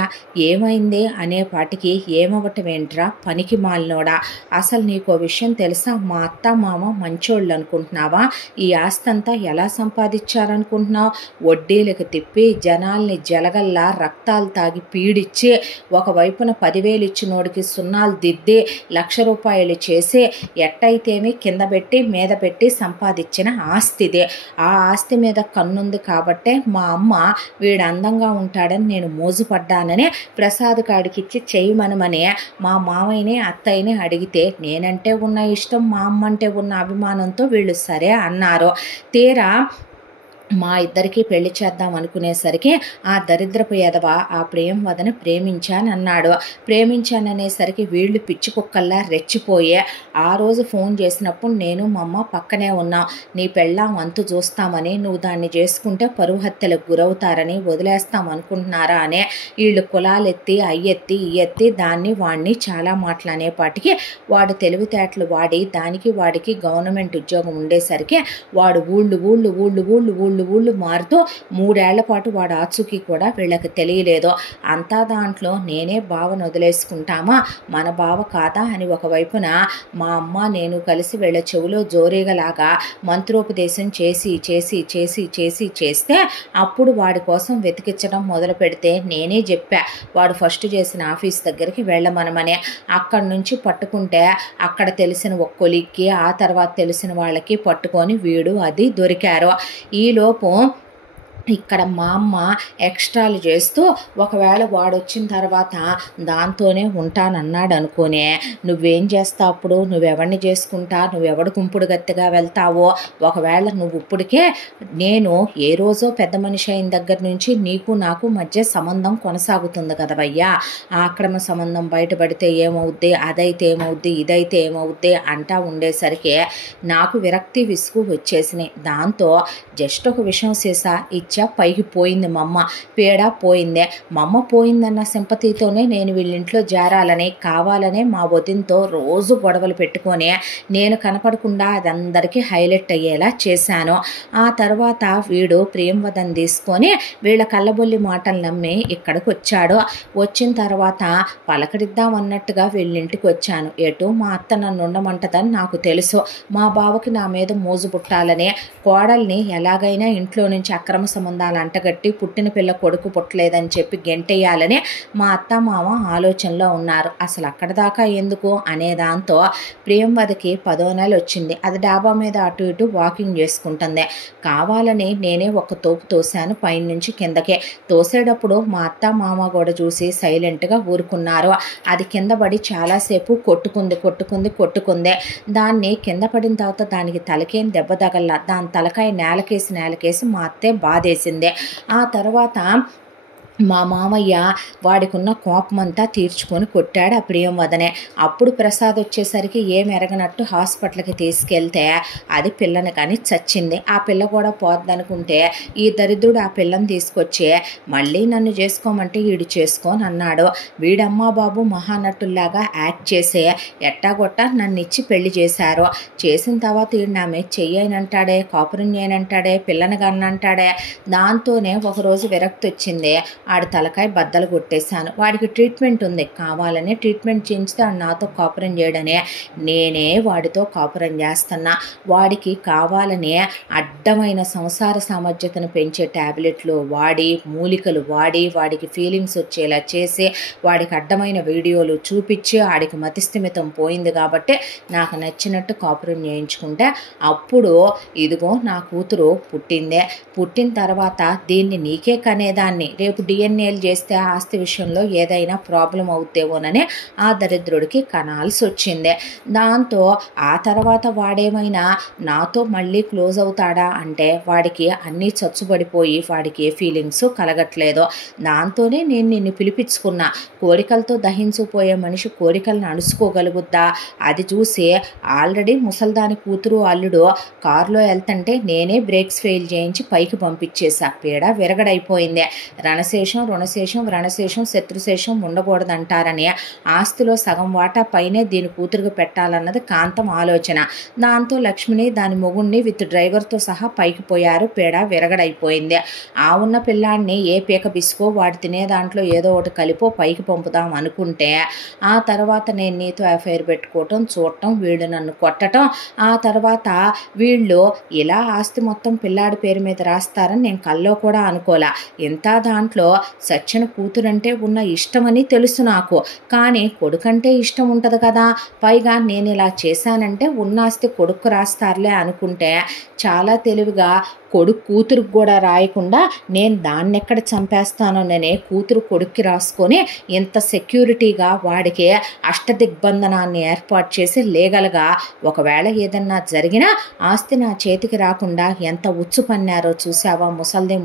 ఏమైంది అనేపాటికి ఏమవటం ఏంట్రా పనికి మాలినోడా, అసలు నీకో విషయం తెలుసా, మా అత్త మామ మంచోళ్ళు అనుకుంటున్నావా, ఈ ఆస్తంతా ఎలా సంపాదించారనుకుంటున్నావు, వడ్డీలకు తిప్పి జనాల్ని జలగల్లా రక్తాలు తాగి పీడిచ్చి ఒకవైపున 10,000 ఇచ్చినోడికి సున్నాలు దిద్ది 1,00,000 రూపాయలు చేసి ఎట్టయితేమి కింద పెట్టి మీద పెట్టి సంపాదించిన ఆస్తిదే. ఆ ఆస్తి మీద కన్నుంది కాబట్టే మా అమ్మ వీడు అందంగా ఉంటాడని నేను మోజుపడ్డానని ప్రసాద్ కాడికిచ్చి చేయమనమని మా మామయ్యని అత్తయ్యని అడిగితే నేనంటే ఉన్న ఇష్టం, మా అమ్మంటే ఉన్న అభిమానంతో వీళ్ళు సరే అన్నారు. తీరా మా ఇద్దరికి పెళ్లి చేద్దాం అనుకునేసరికి ఆ దరిద్రపు ఎదవ ఆ ప్రేమవదని ప్రేమించానన్నాడు. ప్రేమించాననేసరికి వీళ్ళు పిచ్చి కుక్కల్లా రెచ్చిపోయే ఆ రోజు ఫోన్ చేసినప్పుడు నేను మా అమ్మ పక్కనే ఉన్నాం. నీ పెళ్ళాం అంతు చూస్తామని, నువ్వు దాన్ని చేసుకుంటే పరువు హత్యలకు గురవుతారని వదిలేస్తాం అనుకుంటున్నారా అనే వీళ్ళు కులాలెత్తి అయ్యెత్తి ఇయ్యెత్తి దాన్ని వాడిని చాలా మాటలు అనేపాటికి వాడు తెలివితేటలు వాడి దానికి వాడికి గవర్నమెంట్ ఉద్యోగం ఉండేసరికి వాడు ఊళ్ళు మారుతూ 3 ఏళ్ల పాటు వాడు ఆచూకీ కూడా వీళ్ళకి తెలియలేదు. అంతా దాంట్లో నేనే బావను వదిలేసుకుంటామా, మన బావ కాదా అని ఒకవైపున మా అమ్మ నేను కలిసి వీళ్ళ చెవిలో జోరీగలాగా మంత్రోపదేశం చేస్తే అప్పుడు వాడి కోసం వెతికించడం మొదలు పెడితే నేనే చెప్పా వాడు ఫస్ట్ చేసిన ఆఫీస్ దగ్గరికి వెళ్ళమనమని. అక్కడి నుంచి పట్టుకుంటే అక్కడ తెలిసిన ఒక కొలిక్కి ఆ తర్వాత తెలిసిన వాళ్ళకి పట్టుకొని వీడు అది దొరికారు. ఈలోపు ఇక్కడ మా అమ్మ ఎక్స్ట్రాలు చేస్తూ ఒకవేళ వాడు వచ్చిన తర్వాత దాంతోనే ఉంటానన్నాడు అనుకునే, నువ్వేం చేస్తావు అప్పుడు, నువ్వెవరిని చేసుకుంటా, నువ్వెవడు కుంపుడు గత్తిగా వెళ్తావో, ఒకవేళ నువ్వు ఇప్పటికే నేను ఏ రోజో పెద్ద మనిషి అయిన దగ్గర నుంచి నీకు నాకు మధ్య సంబంధం కొనసాగుతుంది కదవయ్యా, ఆ అక్రమ సంబంధం బయటపడితే ఏమవుద్ది, అదైతే ఏమవుద్ది, ఇదైతే ఏమవుద్ది అంటా ఉండేసరికి నాకు విరక్తి విసుగు వచ్చేసినాయి. దాంతో జస్ట్ ఒక విషయం సీసా ఇచ్చా, పైకి పోయింది మా అమ్మ, పీడ పోయిందే. మా అమ్మ పోయిందన్న సింపతితోనే నేను వీళ్ళింట్లో చేరాలని కావాలనే మా వదినతో రోజు గొడవలు పెట్టుకొని నేను కనపడకుండా అదందరికీ హైలైట్ అయ్యేలా చేశాను. ఆ తర్వాత వీడు ప్రేమవదని తీసుకొని వీళ్ళ కళ్ళబొల్లి మాటలు నమ్మి ఇక్కడికి వచ్చాడు. వచ్చిన తర్వాత పలకరిద్దాం అన్నట్టుగా వీళ్ళింటికి వచ్చాను. ఎటు మా అత్త నన్ను ఉండమంటదని నాకు తెలుసు. మా బావకి నా మీద మోజు పుట్టాలని, కోడల్ని ఎలాగైనా ఇంట్లో నుంచి అక్రమ సంబంధాలు అంటగట్టి పుట్టిన పిల్ల కొడుకు పుట్టలేదని చెప్పి గెంటేయాలని మా అత్త మామ ఆలోచనలో ఉన్నారు. అసలు అక్కడ దాకా ఎందుకు అనే దాంతో ప్రేమవదికి 10వ నెల వచ్చింది. అది డాబా మీద అటు ఇటు వాకింగ్ చేసుకుంటుంది. కావాలని నేనే ఒక తోపు తోసాను పైన నుంచి కిందకే. తోసేటప్పుడు మా అత్త మామ కూడా చూసి సైలెంట్గా ఊరుకున్నారు. అది కింద పడి చాలాసేపు కొట్టుకుంది. దాన్ని కింద పడిన తర్వాత దానికి తలకేం దెబ్బ తగల, దాని తలకాయ నేలకేసి మా అత్తే బాధేసింది. ఆ తర్వాత మా మామయ్య వాడికున్న కోపమంతా తీర్చుకొని కొట్టాడు ఆ ప్రియంవదనే. అప్పుడు ప్రసాద్ వచ్చేసరికి ఏం ఎరగనట్టు హాస్పిటల్కి తీసుకెళ్తే అది పిల్లని కానీ చచ్చింది. ఆ పిల్ల కూడా పోద్దనుకుంటే ఈ దరిద్రుడు ఆ పిల్లని తీసుకొచ్చి మళ్ళీ నన్ను చేసుకోమంటే వీడు చేసుకోని అన్నాడు. వీడమ్మా బాబు మహానటుల్లాగా యాక్ట్ చేసే ఎట్టాగొట్ట నన్ను ఇచ్చి పెళ్లి చేశారు. చేసిన తర్వాత వీడు నా మీద చెయ్యనంటాడే, కాపురం చేయనంటాడే, పిల్లని కన్నంటాడే. దాంతోనే ఒకరోజు విరక్తి వచ్చింది. ఆడి తలకాయ బద్దలు కొట్టేశాను. వాడికి ట్రీట్మెంట్ ఉంది, కావాలని ట్రీట్మెంట్ చేయించితే ఆడు నాతో కాపురం చేయడనే నేనే వాడితో కాపురం చేస్తున్నా. వాడికి కావాలనే అడ్డమైన సంసార సామర్థ్యతను పెంచే ట్యాబ్లెట్లు వాడి, మూలికలు వాడి, వాడికి ఫీలింగ్స్ వచ్చేలా చేసి, వాడికి అడ్డమైన వీడియోలు చూపించి ఆడికి మతిస్థిమితం పోయింది కాబట్టి నాకు నచ్చినట్టు కాపురం చేయించుకుంటే అప్పుడు ఇదిగో నా కూతురు పుట్టిందే. పుట్టిన తర్వాత దీన్ని నీకే కనేదాన్ని, రేపు డిఎన్ఏలు చేస్తే ఆస్తి విషయంలో ఏదైనా ప్రాబ్లం అవుతేమోనని ఆ దరిద్రుడికి కనాల్సి వచ్చింది. దాంతో ఆ తర్వాత వాడేమైనా నాతో మళ్ళీ క్లోజ్ అవుతాడా అంటే వాడికి అన్నీ చచ్చుబడిపోయి వాడికి ఏ ఫీలింగ్స్ కలగట్లేదు. దాంతోనే నేను నిన్ను పిలిపించుకున్నా. కోరికలతో దహించుకుపోయే మనిషి కోరికలను అణుచుకోగలుగుద్దా అది చూసి ఆల్రెడీ ముసల్దాని కూతురు అల్లుడు కారులో వెళ్తుంటే నేనే బ్రేక్స్ ఫెయిల్ చేయించి పైకి పంపించేసా. పీడ విరగడైపోయింది. రుణశేషం వ్రణశేషం శత్రుశేషం ఉండకూడదంటారని ఆస్తిలో సగం వాటా పైనే దీని కూతురుకు పెట్టాలన్నది కాంతం ఆలోచన. దాంతో లక్ష్మిని దాని మొగుణ్ణి విత్ డ్రైవర్తో సహా పైకి పోయారు. పీడ విరగడైపోయింది. ఆ ఉన్న పిల్లాడిని ఏ పీక బిసుకో వాడు తినే దాంట్లో ఏదో ఒకటి కలిపో పైకి పంపుదాం అనుకుంటే ఆ తర్వాత నేను నీతో ఎఫ్ఐఆర్ పెట్టుకోవటం చూడటం, వీళ్ళు నన్ను కొట్టడం, ఆ తర్వాత వీళ్ళు ఇలా ఆస్తి మొత్తం పిల్లాడి పేరు మీద రాస్తారని నేను కల్లో కూడా అనుకోలే. ఇంత దాంట్లో సచ్చిన కూతురంటే ఉన్న ఇష్టమని తెలుసు నాకు, కానీ కొడుకంటే ఇష్టం ఉంటుంది కదా, పైగా నేను ఇలా చేశానంటే ఉన్నాస్తి కొడుకు రాస్తారులే అనుకుంటే చాలా తెలివిగా కూతురుకు కూడా రాయకుండా నేను దాన్నెక్కడ చంపేస్తానోననే కూతురు కొడుక్కి రాసుకొని ఇంత సెక్యూరిటీగా వాడికి అష్టదిగ్బంధనాన్ని ఏర్పాటు చేసి లీగల్గా ఒకవేళ ఏదన్నా జరిగినా ఆస్తి నా చేతికి రాకుండా ఎంత ఉచ్చు పన్నారో చూసావా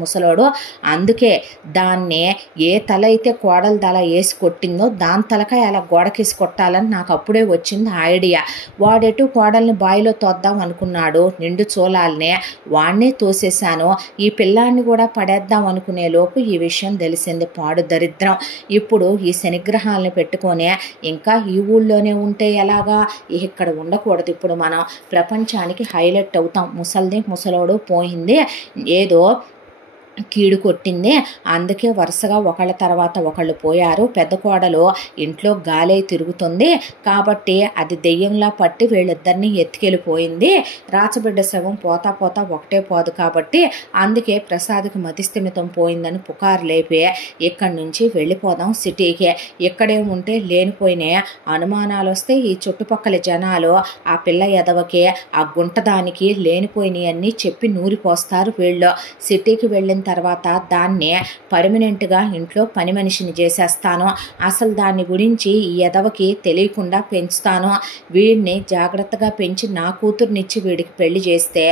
ముసలోడు. అందుకే దాన్ని ఏ తల అయితే కోడల తల వేసి కొట్టిందో దాని తలకాయ అలా గోడకేసి కొట్టాలని నాకు అప్పుడే వచ్చింది ఐడియా. వాడెటు కోడల్ని బాయిలో తోద్దాం అనుకున్నాడు, నిండు చూలాలనే వాణ్ణే తోసేశాను. ఈ పిల్లాన్ని కూడా పడేద్దాం అనుకునే లోపు ఈ విషయం తెలిసింది. పాడు దరిద్రం. ఇప్పుడు ఈ శనిగ్రహాలను పెట్టుకొని ఇంకా ఈ ఊళ్ళోనే ఉంటే ఎలాగా, ఇక్కడ ఉండకూడదు. ఇప్పుడు మనం ప్రపంచానికి హైలైట్ అవుతాం. ముసలోడు పోయింది, ఏదో కీడు కొట్టింది, అందుకే వరుసగా ఒకళ్ళ తర్వాత ఒకళ్ళు పోయారు. పెద్ద కోడలు ఇంట్లో గాలే తిరుగుతుంది కాబట్టి అది దెయ్యంలా పట్టి వీళ్ళిద్దరిని ఎత్తుకెళ్ళిపోయింది. రాచబిడ్డ శవం పోతా ఒకటే పోదు కాబట్టి అందుకే ప్రసాద్కి మతిస్థిమితం పోయిందని పుకారు లేపి ఇక్కడి నుంచి వెళ్ళిపోదాం సిటీకి, ఇక్కడే ఉంటే లేనిపోయిన అనుమానాలు వస్తే ఈ చుట్టుపక్కల జనాలు ఆ పిల్ల ఎదవకి ఆ గుంటదానికి లేనిపోయినవన్నీ చెప్పి నూరిపోస్తారు. వీళ్ళు సిటీకి వెళ్ళిన తర్వాత దాన్ని పర్మనెంట్గా ఇంట్లో పని మనిషిని చేసేస్తాను. అసలు దాని గురించి ఈ ఎదవకి తెలియకుండా పెంచుతాను. వీడిని జాగ్రత్తగా పెంచి నా కూతురునిచ్చి వీడికి పెళ్లి చేస్తే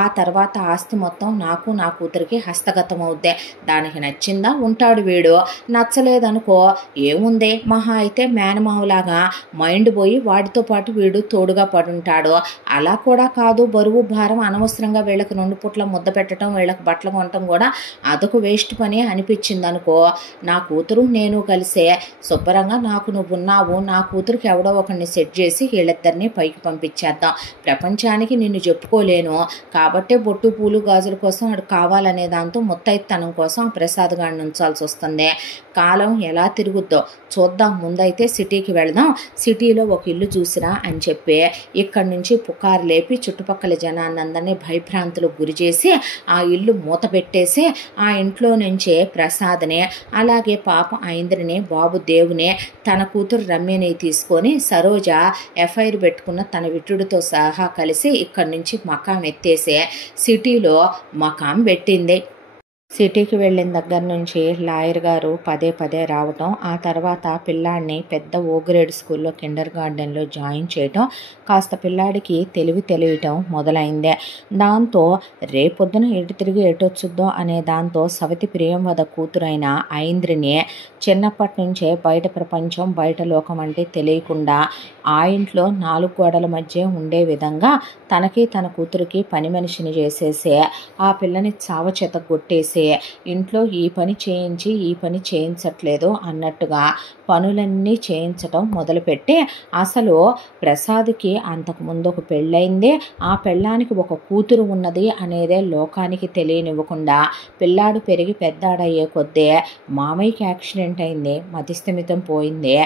ఆ తర్వాత ఆస్తి మొత్తం నాకు నా కూతురికి హస్తగతం అవుద్ది. దానికి నచ్చిందా ఉంటాడు, వీడు నచ్చలేదనుకో ఏముంది, మహా అయితే మేనమావులాగా మైండ్ పోయి వాడితో పాటు వీడు తోడుగా పడుంటాడు. అలా కూడా కాదు, బరువు భారం అనవసరంగా వీళ్ళకి 2 పూట్ల ముద్ద పెట్టడం, వీళ్ళకి బట్టలు కొనటం కూడా అదొక వేస్ట్ పని అనిపించింది అనుకో, నా కూతురు నేను కలిసే శుభ్రంగా నాకు నువ్వున్నావు, నా కూతురికి ఎవడో ఒకరిని సెట్ చేసి వీళ్ళిద్దరిని పైకి పంపించేద్దాం. ప్రపంచానికి నిన్ను చెప్పుకోలేను కాబట్టే బొట్టు పూలు గాజుల కోసం అడు కావాలనే దాంతో ముత్తైతనం కోసం ప్రసాద్ గాడిని ఉంచాల్సి వస్తుంది. కాలం ఎలా తిరుగుద్దో చూద్దాం, ముందైతే సిటీకి వెళదాం, సిటీలో ఒక ఇల్లు చూసిరా అని చెప్పి ఇక్కడి నుంచి పుకారు లేపి చుట్టుపక్కల జనాన్నందరినీ భయభ్రాంతులకు గురి చేసి ఆ ఇల్లు మూత పెట్టేసి ఆ ఇంట్లో నుంచే ప్రసాద్ని అలాగే పాప ఐంద్రిని బాబు దేవుని తన కూతురు రమ్యని తీసుకొని సరోజ ఎఫ్ఐఆర్ పెట్టుకున్న తన విటుడితో సహా కలిసి ఇక్కడి నుంచి మకాం ఎత్తేసి సిటీలో మకాం పెట్టింది. సిటీకి వెళ్ళిన దగ్గర నుంచి లాయర్ గారు పదే రావటం, ఆ తర్వాత పిల్లాడిని పెద్ద గ్రేడ్ స్కూల్లో కిండర్ గార్డెన్లో జాయిన్ చేయటం, కాస్త పిల్లాడికి తెలియటం మొదలైందే. దాంతో రేపొద్దున ఎటు తిరిగి ఎటొచ్చుద్దో అనే దాంతో సవతి ప్రియంవద కూతురైన ఐంద్రిని చిన్నప్పటి నుంచే బయట ప్రపంచం బయట లోకం అంటే తెలియకుండా ఆ ఇంట్లో 4 గోడల మధ్య ఉండే విధంగా తనకి తన కూతురికి పని మనిషిని చేసేసి ఆ పిల్లని చావచేత కొట్టేసి ఇంట్లో ఈ పని చేయించి ఈ పని చేయించట్లేదు అన్నట్టుగా పనులన్నీ చేయించటం మొదలుపెట్టి అసలు ప్రసాద్కి అంతకుముందు ఒక పెళ్ళయింది, ఆ పెళ్ళానికి ఒక కూతురు ఉన్నది అనేదే లోకానికి తెలియనివ్వకుండా పిల్లాడు పెరిగి పెద్దాడయ్యే కొద్దీ మామయ్యకి యాక్సిడెంట్ అయింది, మతిస్థిమితం పోయింది,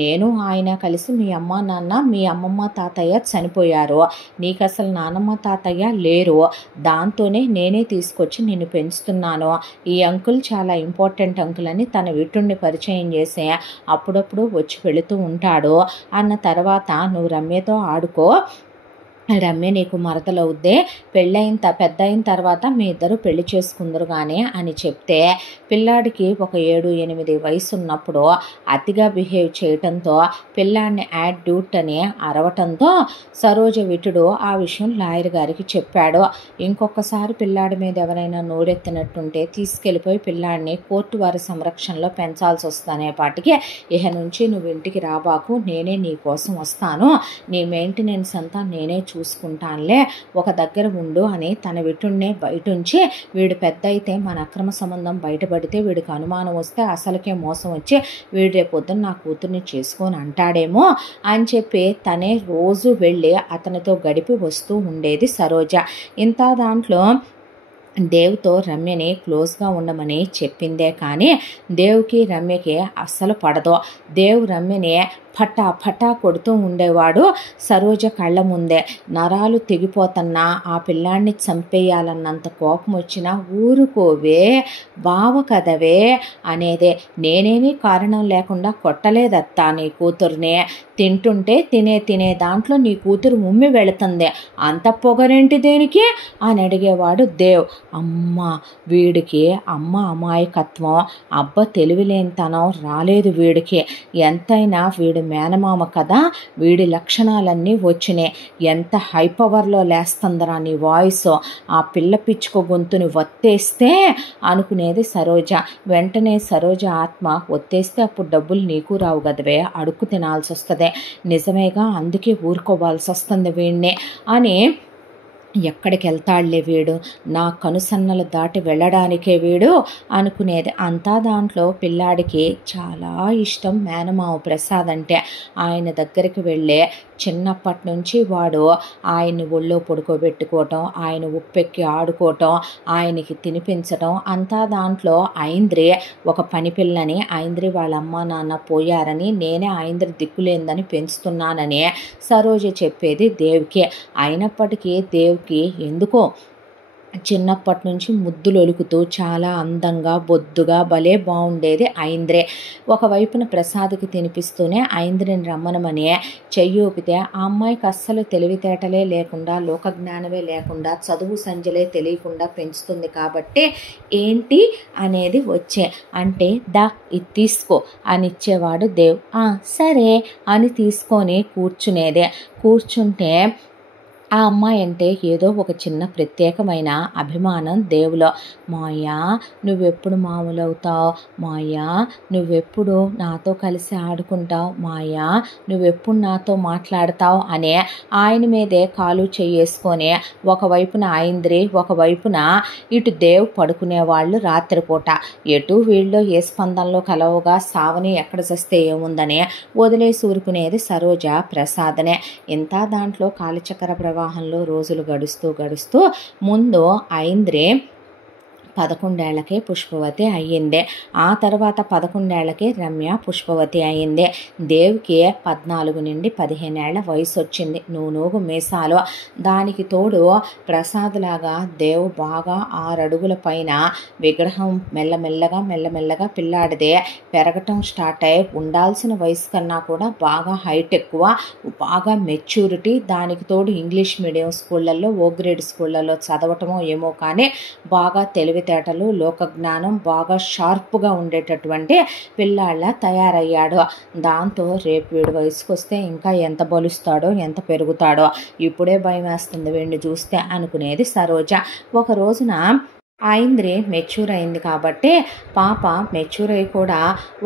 నేను ఆయన కలిసి మీ అమ్మ నాన్న మీ అమ్మమ్మ తాతయ్య చనిపోయారు, నీకు అసలు నానమ్మ తాతయ్య లేరు, దాంతోనే నేనే తీసుకొచ్చి నిన్ను పెంచుతున్నాను, ఈ అంకుల్ చాలా ఇంపార్టెంట్ అంకుల్ అని తన విటుణ్ణి పరిచయం చేసి అప్పుడప్పుడు వచ్చి వెళుతూ ఉంటాడు. అన్న తర్వాత నువ్వు రమ్యతో ఆడుకో, రమ్య నీకు మరదలవుద్దే, పెద్ద అయిన తర్వాత మీ ఇద్దరు పెళ్లి చేసుకుందరు కానీ అని చెప్తే పిల్లాడికి ఒక 7-8 వయసు ఉన్నప్పుడు అతిగా బిహేవ్ చేయటంతో పిల్లాడిని యాడ్ డ్యూట్ అని అరవటంతో సరోజ విటుడు ఆ విషయం లాయర్ గారికి చెప్పాడు. ఇంకొకసారి పిల్లాడి మీద ఎవరైనా నోరెత్తినట్టుంటే తీసుకెళ్ళిపోయి పిల్లాడిని కోర్టు వారి సంరక్షణలో పెంచాల్సి వస్తనే పాటికి ఇహ నుంచి నువ్వు ఇంటికి రాబాకు, నేనే నీ కోసం వస్తాను, నీ మెయింటెనెన్స్ అంతా నేనే చూసుకుంటానులే, ఒక దగ్గర ఉండు అని తన విటుణ్ణే బయటుంచి వీడు పెద్ద అయితే మన అక్రమ సంబంధం బయటపడితే వీడికి అనుమానం వస్తే అసలుకే మోసం వచ్చి వీడు రేపొద్దున నా కూతుర్ని చేసుకొని అంటాడేమో అని చెప్పి తనే రోజు వెళ్ళి అతనితో గడిపి వస్తూ ఉండేది సరోజ. ఇంత దాంట్లో దేవ్తో రమ్యని క్లోజ్గా ఉండమని చెప్పిందే కానీ దేవ్కి రమ్యకి అస్సలు పడదు. దేవ్ రమ్యని ఫటా ఫటా కొడుతూ ఉండేవాడు సరోజ కళ్ళ ముందే. నరాలు తెగిపోతున్నా ఆ పిల్లాన్ని చంపేయాలన్నంత కోపం వచ్చినా ఊరుకోవే బావ కదవే అనేదే. నేనేమీ కారణం లేకుండా కొట్టలేదత్తా నీ కూతుర్నే, తింటుంటే తినే దాంట్లో నీ కూతురు ఉమ్మి వెళుతుంది, అంత పొగరేంటి దేనికి అని అడిగేవాడు దేవ్. అమ్మ వీడికి అమ్మ అమాయకత్వం, అబ్బ తెలివిలేనితనం రాలేదు వీడికి. ఎంతైనా వీడి మేనమామ కదా, వీడి లక్షణాలన్నీ వచ్చినాయి. ఎంత హై పవర్లో లేస్తుందరా నీ వాయిస్, ఆ పిల్ల పిచ్చుకో గొంతుని ఒత్తేస్తే అనుకునేది సరోజ. వెంటనే సరోజ ఆత్మ ఒత్తేస్తే అప్పుడు డబ్బులు నీకు రావు కదవే, అడుక్కు తినాల్సి వస్తుంది. నిజమేగా, అందుకే ఊరుకోవాల్సి వస్తుంది వీడిని అని. ఎక్కడికి వెళ్తాడులే వీడు, నా కనుసన్నలు దాటి వెళ్ళడానికే వీడు అనుకునేది. అంతా దాంట్లో పిల్లాడికి చాలా ఇష్టం మేనమావ ప్రసాద్ అంటే. ఆయన దగ్గరికి వెళ్ళే చిన్నప్పటి నుంచి వాడు ఆయన్ని ఒళ్ళో పడుకోబెట్టుకోవటం, ఆయన ఉప్పెక్కి ఆడుకోవటం, ఆయనకి తినిపించటం. అంతా దాంట్లో ఐంద్రి ఒక పని పిల్లని, ఐంద్రి వాళ్ళ అమ్మ నాన్న పోయారని నేనే ఐంద్రి దిక్కులేందని పెంచుతున్నానని సరోజ చెప్పేది దేవ్కి. అయినప్పటికీ దేవ్కి ఎందుకో చిన్నప్పటి నుంచి ముద్దులు ఒలుకుతూ చాలా అందంగా బొద్దుగా భలే బాగుండేది ఐంద్రే. ఒకవైపున ప్రసాద్కి తినిపిస్తూనే ఐంద్రిని రమ్మనమని చెయ్యూపితే ఆ అమ్మాయికి అస్సలు తెలివితేటలే లేకుండా, లోకజ్ఞానమే లేకుండా, చదువు సంజలే తెలియకుండా పెంచుతుంది కాబట్టి ఏంటి అనేది వచ్చే. అంటే దా ఇది తీసుకో అని ఇచ్చేవాడు దేవ్. సరే అని తీసుకొని కూర్చునేదే. కూర్చుంటే ఆ అమ్మాయి అంటే ఏదో ఒక చిన్న ప్రత్యేకమైన అభిమానం దేవులో. మాయా నువ్వెప్పుడు మామూలవుతావు, మాయా నువ్వెప్పుడు నాతో కలిసి ఆడుకుంటావు, మాయా నువ్వెప్పుడు నాతో మాట్లాడతావు అనే ఆయన మీదే కాలు చేసుకొని ఒకవైపున ఐంద్రి, ఒకవైపున ఇటు దేవ్ పడుకునేవాళ్ళు రాత్రిపూట. ఎటు వీళ్ళు ఏ స్పందనలో కలవుగా సావని ఎక్కడ చస్తే ఏముందని వదిలేసి ఊరుకునేది సరోజ ప్రసాదనే. ఇంత దాంట్లో కాలచక్ర ప్రవాహంలో రోజులు గడుస్తూ ముందు ఐంద్రి 11 ఏళ్లకే పుష్పవతి అయ్యిందే. ఆ తర్వాత 11 ఏళ్లకే రమ్య పుష్పవతి అయ్యిందే. దేవ్కి 14 నుండి 15 ఏళ్ల వయసు వచ్చింది. నూనూగు మీసాలు. దానికి తోడు ప్రసాద్ లాగా దేవ్ బాగా 6 అడుగుల పైన విగ్రహం మెల్లమెల్లగా పిల్లాడిదే పెరగటం స్టార్ట్ అయ్యి ఉండాల్సిన వయసు కన్నా కూడా బాగా హైట్ ఎక్కువ, బాగా మెచ్యూరిటీ. దానికి తోడు ఇంగ్లీష్ మీడియం స్కూళ్ళల్లో, ఓ గ్రేడ్ స్కూళ్ళల్లో చదవటమో ఏమో కానీ బాగా తెలివితేటలు, లోకజ్ఞానం బాగా షార్ప్గా ఉండేటటువంటి పిల్లాళ్ళ తయారయ్యాడు. దాంతో రేపు వీడి వయసుకు వస్తే ఇంకా ఎంత బలుస్తాడో, ఎంత పెరుగుతాడో, ఇప్పుడే భయం వేస్తుంది వీడిని చూస్తే అనుకునేది సరోజ. ఒక రోజున ఐంద్రి మెచ్యూర్ అయింది కాబట్టి, పాప మెచ్యూర్ అయ్యి కూడా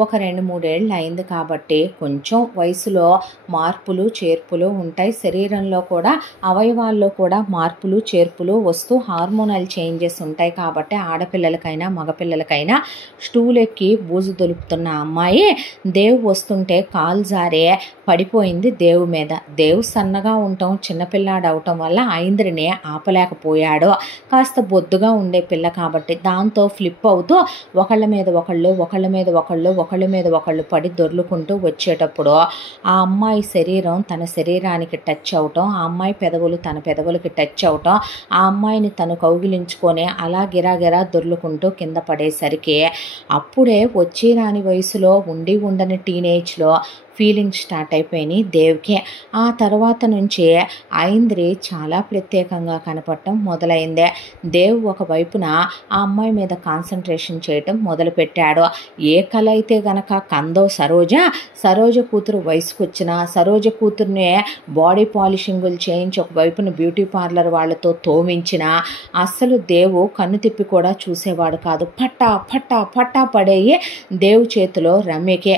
ఒక 2-3 ఏళ్ళు అయింది కాబట్టి కొంచెం వయసులో మార్పులు చేర్పులు ఉంటాయి. శరీరంలో కూడా అవయవాల్లో కూడా మార్పులు చేర్పులు వస్తూ హార్మోనల్ చేంజెస్ ఉంటాయి కాబట్టి ఆడపిల్లలకైనా మగపిల్లలకైనా స్టూల్ ఎక్కి బూజు దొలుపుతున్న అమ్మాయి దేవ్ వస్తుంటే కాలు జారే పడిపోయింది దేవ్ మీద. దేవ్ సన్నగా ఉండటం, చిన్నపిల్లాడు అవటం వల్ల ఐంద్రిని ఆపలేకపోయాడు. కాస్త బొద్దుగా ఉండే పిల్ల కాబట్టి దాంతో ఫ్లిప్ అవుతూ ఒకళ్ళ మీద ఒకళ్ళు పడి దొర్లుకుంటూ వచ్చేటప్పుడు ఆ అమ్మాయి శరీరం తన శరీరానికి టచ్ అవటం, ఆ అమ్మాయి పెదవులు తన పెదవులకి టచ్ అవటం, ఆ అమ్మాయిని తను కౌగిలించుకొని అలా గిరాగిరా దొర్లుకుంటూ కింద పడేసరికి అప్పుడే వచ్చి రాని వయసులో ఉండని టీనేజ్లో ఫీలింగ్స్ స్టార్ట్ అయిపోయినాయి దేవ్కి. ఆ తర్వాత నుంచి ఐంద్రి చాలా ప్రత్యేకంగా కనపడటం మొదలైందే. దేవ్ ఒకవైపున ఆ అమ్మాయి మీద కాన్సన్ట్రేషన్ చేయటం మొదలుపెట్టాడు. ఏ కళ అయితే గనక కందో సరోజ కూతురు వయసుకు వచ్చిన సరోజ కూతుర్నే బాడీ పాలిషింగులు చేయించి ఒకవైపున బ్యూటీ పార్లర్ వాళ్ళతో తోమించిన అస్సలు దేవు కన్ను తిప్పి కూడా చూసేవాడు కాదు. పట్టా పడేయి దేవు చేతిలో రమ్యకే.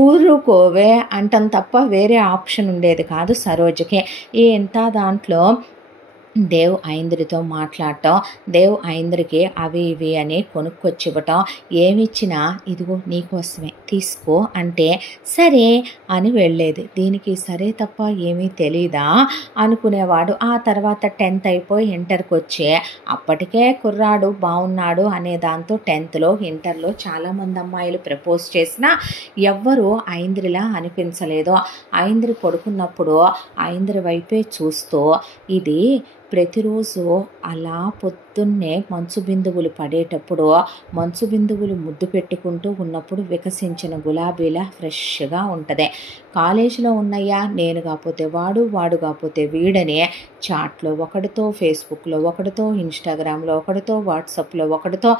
ఊరుకోవే అంటం తప్ప వేరే ఆప్షన్ ఉండేది కాదు సరోజకి. ఇంత దాంట్లో దేవ్ ఐంద్రితో మాట్లాడటం, దేవ్ ఐంద్రికి అవి ఇవి అని కొనుక్కొచ్చివ్వటం, ఏమిచ్చినా ఇదిగో నీకోసమే తీసుకో అంటే సరే అని వెళ్ళేది. దీనికి సరే తప్ప ఏమీ తెలీదా అనుకునేవాడు. ఆ తర్వాత 10th అయిపోయి ఇంటర్కి వచ్చే అప్పటికే కుర్రాడు బాగున్నాడు అనే దాంతో 10thలో ఇంటర్లో చాలామంది అమ్మాయిలు ప్రపోజ్ చేసినా ఎవ్వరూ ఐంద్రిలా అనిపించలేదు. ఐంద్రి పడుకున్నప్పుడు ఐంద్రి వైపే చూస్తూ ఇది ప్రతిరోజు అలా పొద్దున్నే మంచు బిందువులు పడేటప్పుడు మంచు బిందువులు ముద్దు పెట్టుకుంటూ ఉన్నప్పుడు వికసించిన గులాబీలా ఫ్రెష్గా ఉంటుంది. కాలేజీలో ఉన్నయ్యా నేను కాకపోతే వాడు, వాడు కాకపోతే వీడని చాట్లో ఒకటితో, ఫేస్బుక్లో ఒకటితో, ఇన్స్టాగ్రామ్లో ఒకటితో, వాట్సాప్లో ఒకటితో,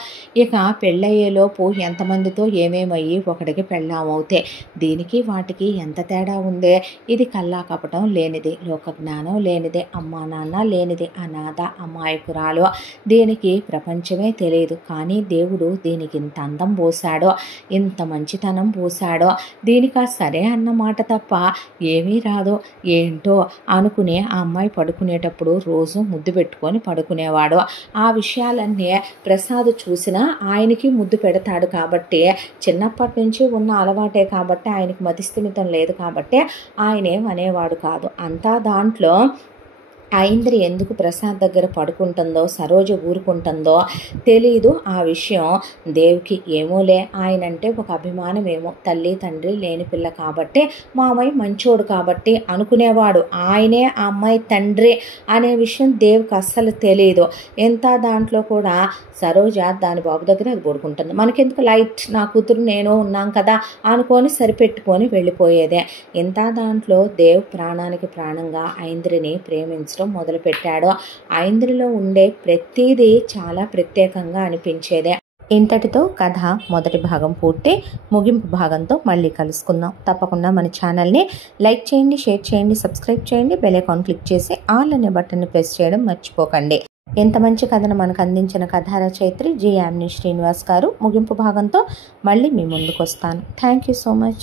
ఇక పెళ్ళయ్యేలోపు ఎంతమందితో ఏమేమయ్యి ఒకటికి పెళ్ళామవుతే దీనికి వాటికి ఎంత తేడా ఉందే. ఇది కల్లా కపటం లేనిది, లోకజ్ఞానం లేనిదే, అమ్మా నాన్న లేనిది, అనాథ అమాయకురాలు, దీనికి ప్రపంచమే తెలియదు. కానీ దేవుడు దీనికి ఇంత అందం పోశాడో, ఇంత మంచితనం పోశాడో, దీనికి ఆ సరే అన్న మాట తప్ప ఏమీ రాదో ఏంటో అనుకునే ఆ అమ్మాయి పడుకునేటప్పుడు రోజు ముద్దు పెట్టుకొని పడుకునేవాడు. ఆ విషయాలన్నీ ప్రసాద్ చూసినా ఆయనకి ముద్దు పెడతాడు కాబట్టి, చిన్నప్పటి నుంచి ఉన్న అలవాటే కాబట్టి, ఆయనకి మతిస్థిమితం లేదు కాబట్టి ఆయనేం అనేవాడు కాదు. అంతా దాంట్లో ఐంద్రి ఎందుకు ప్రసాద్ దగ్గర పడుకుంటుందో, సరోజ ఊరుకుంటుందో తెలీదు. ఆ విషయం దేవ్కి ఏమోలే, ఆయనంటే ఒక అభిమానం ఏమో, తల్లి తండ్రి లేని పిల్ల కాబట్టి మామయ్య మంచోడు కాబట్టి అనుకునేవాడు. ఆయనే ఆ అమ్మాయి తండ్రి అనే విషయం దేవ్కి అస్సలు తెలియదు. ఎంత దాంట్లో కూడా సరోజ దాని బాబు దగ్గర అది పడుకుంటుంది, మనకెందుకు లైట్, నా కూతురు నేను ఉన్నాం కదా అనుకొని సరిపెట్టుకొని వెళ్ళిపోయేదే. ఇంత దాంట్లో దేవ్ ప్రాణానికి ప్రాణంగా ఐంద్రిని ప్రేమించడం మొదలుపెట్టాడు. ఐంద్రిలో ఉండే ప్రతిదీ చాలా ప్రత్యేకంగా అనిపించేదే. ఇంతటితో కథ మొదటి భాగం పూర్తి. ముగింపు భాగంతో మళ్ళీ కలుసుకుందాం. తప్పకుండా మన ఛానల్ని లైక్ చేయండి, షేర్ చేయండి, సబ్స్క్రైబ్ చేయండి, బెల్ ఐకాన్ క్లిక్ చేసి ఆల్ అనే బటన్ని ప్రెస్ చేయడం మర్చిపోకండి. ఎంత మంచి కథను మనకు అందించిన కథా రచయిత్రి జి. యామిని శ్రీనివాస్ గారు. ముగింపు భాగంతో మళ్ళీ మీ ముందుకు వస్తాను. Thank you so much.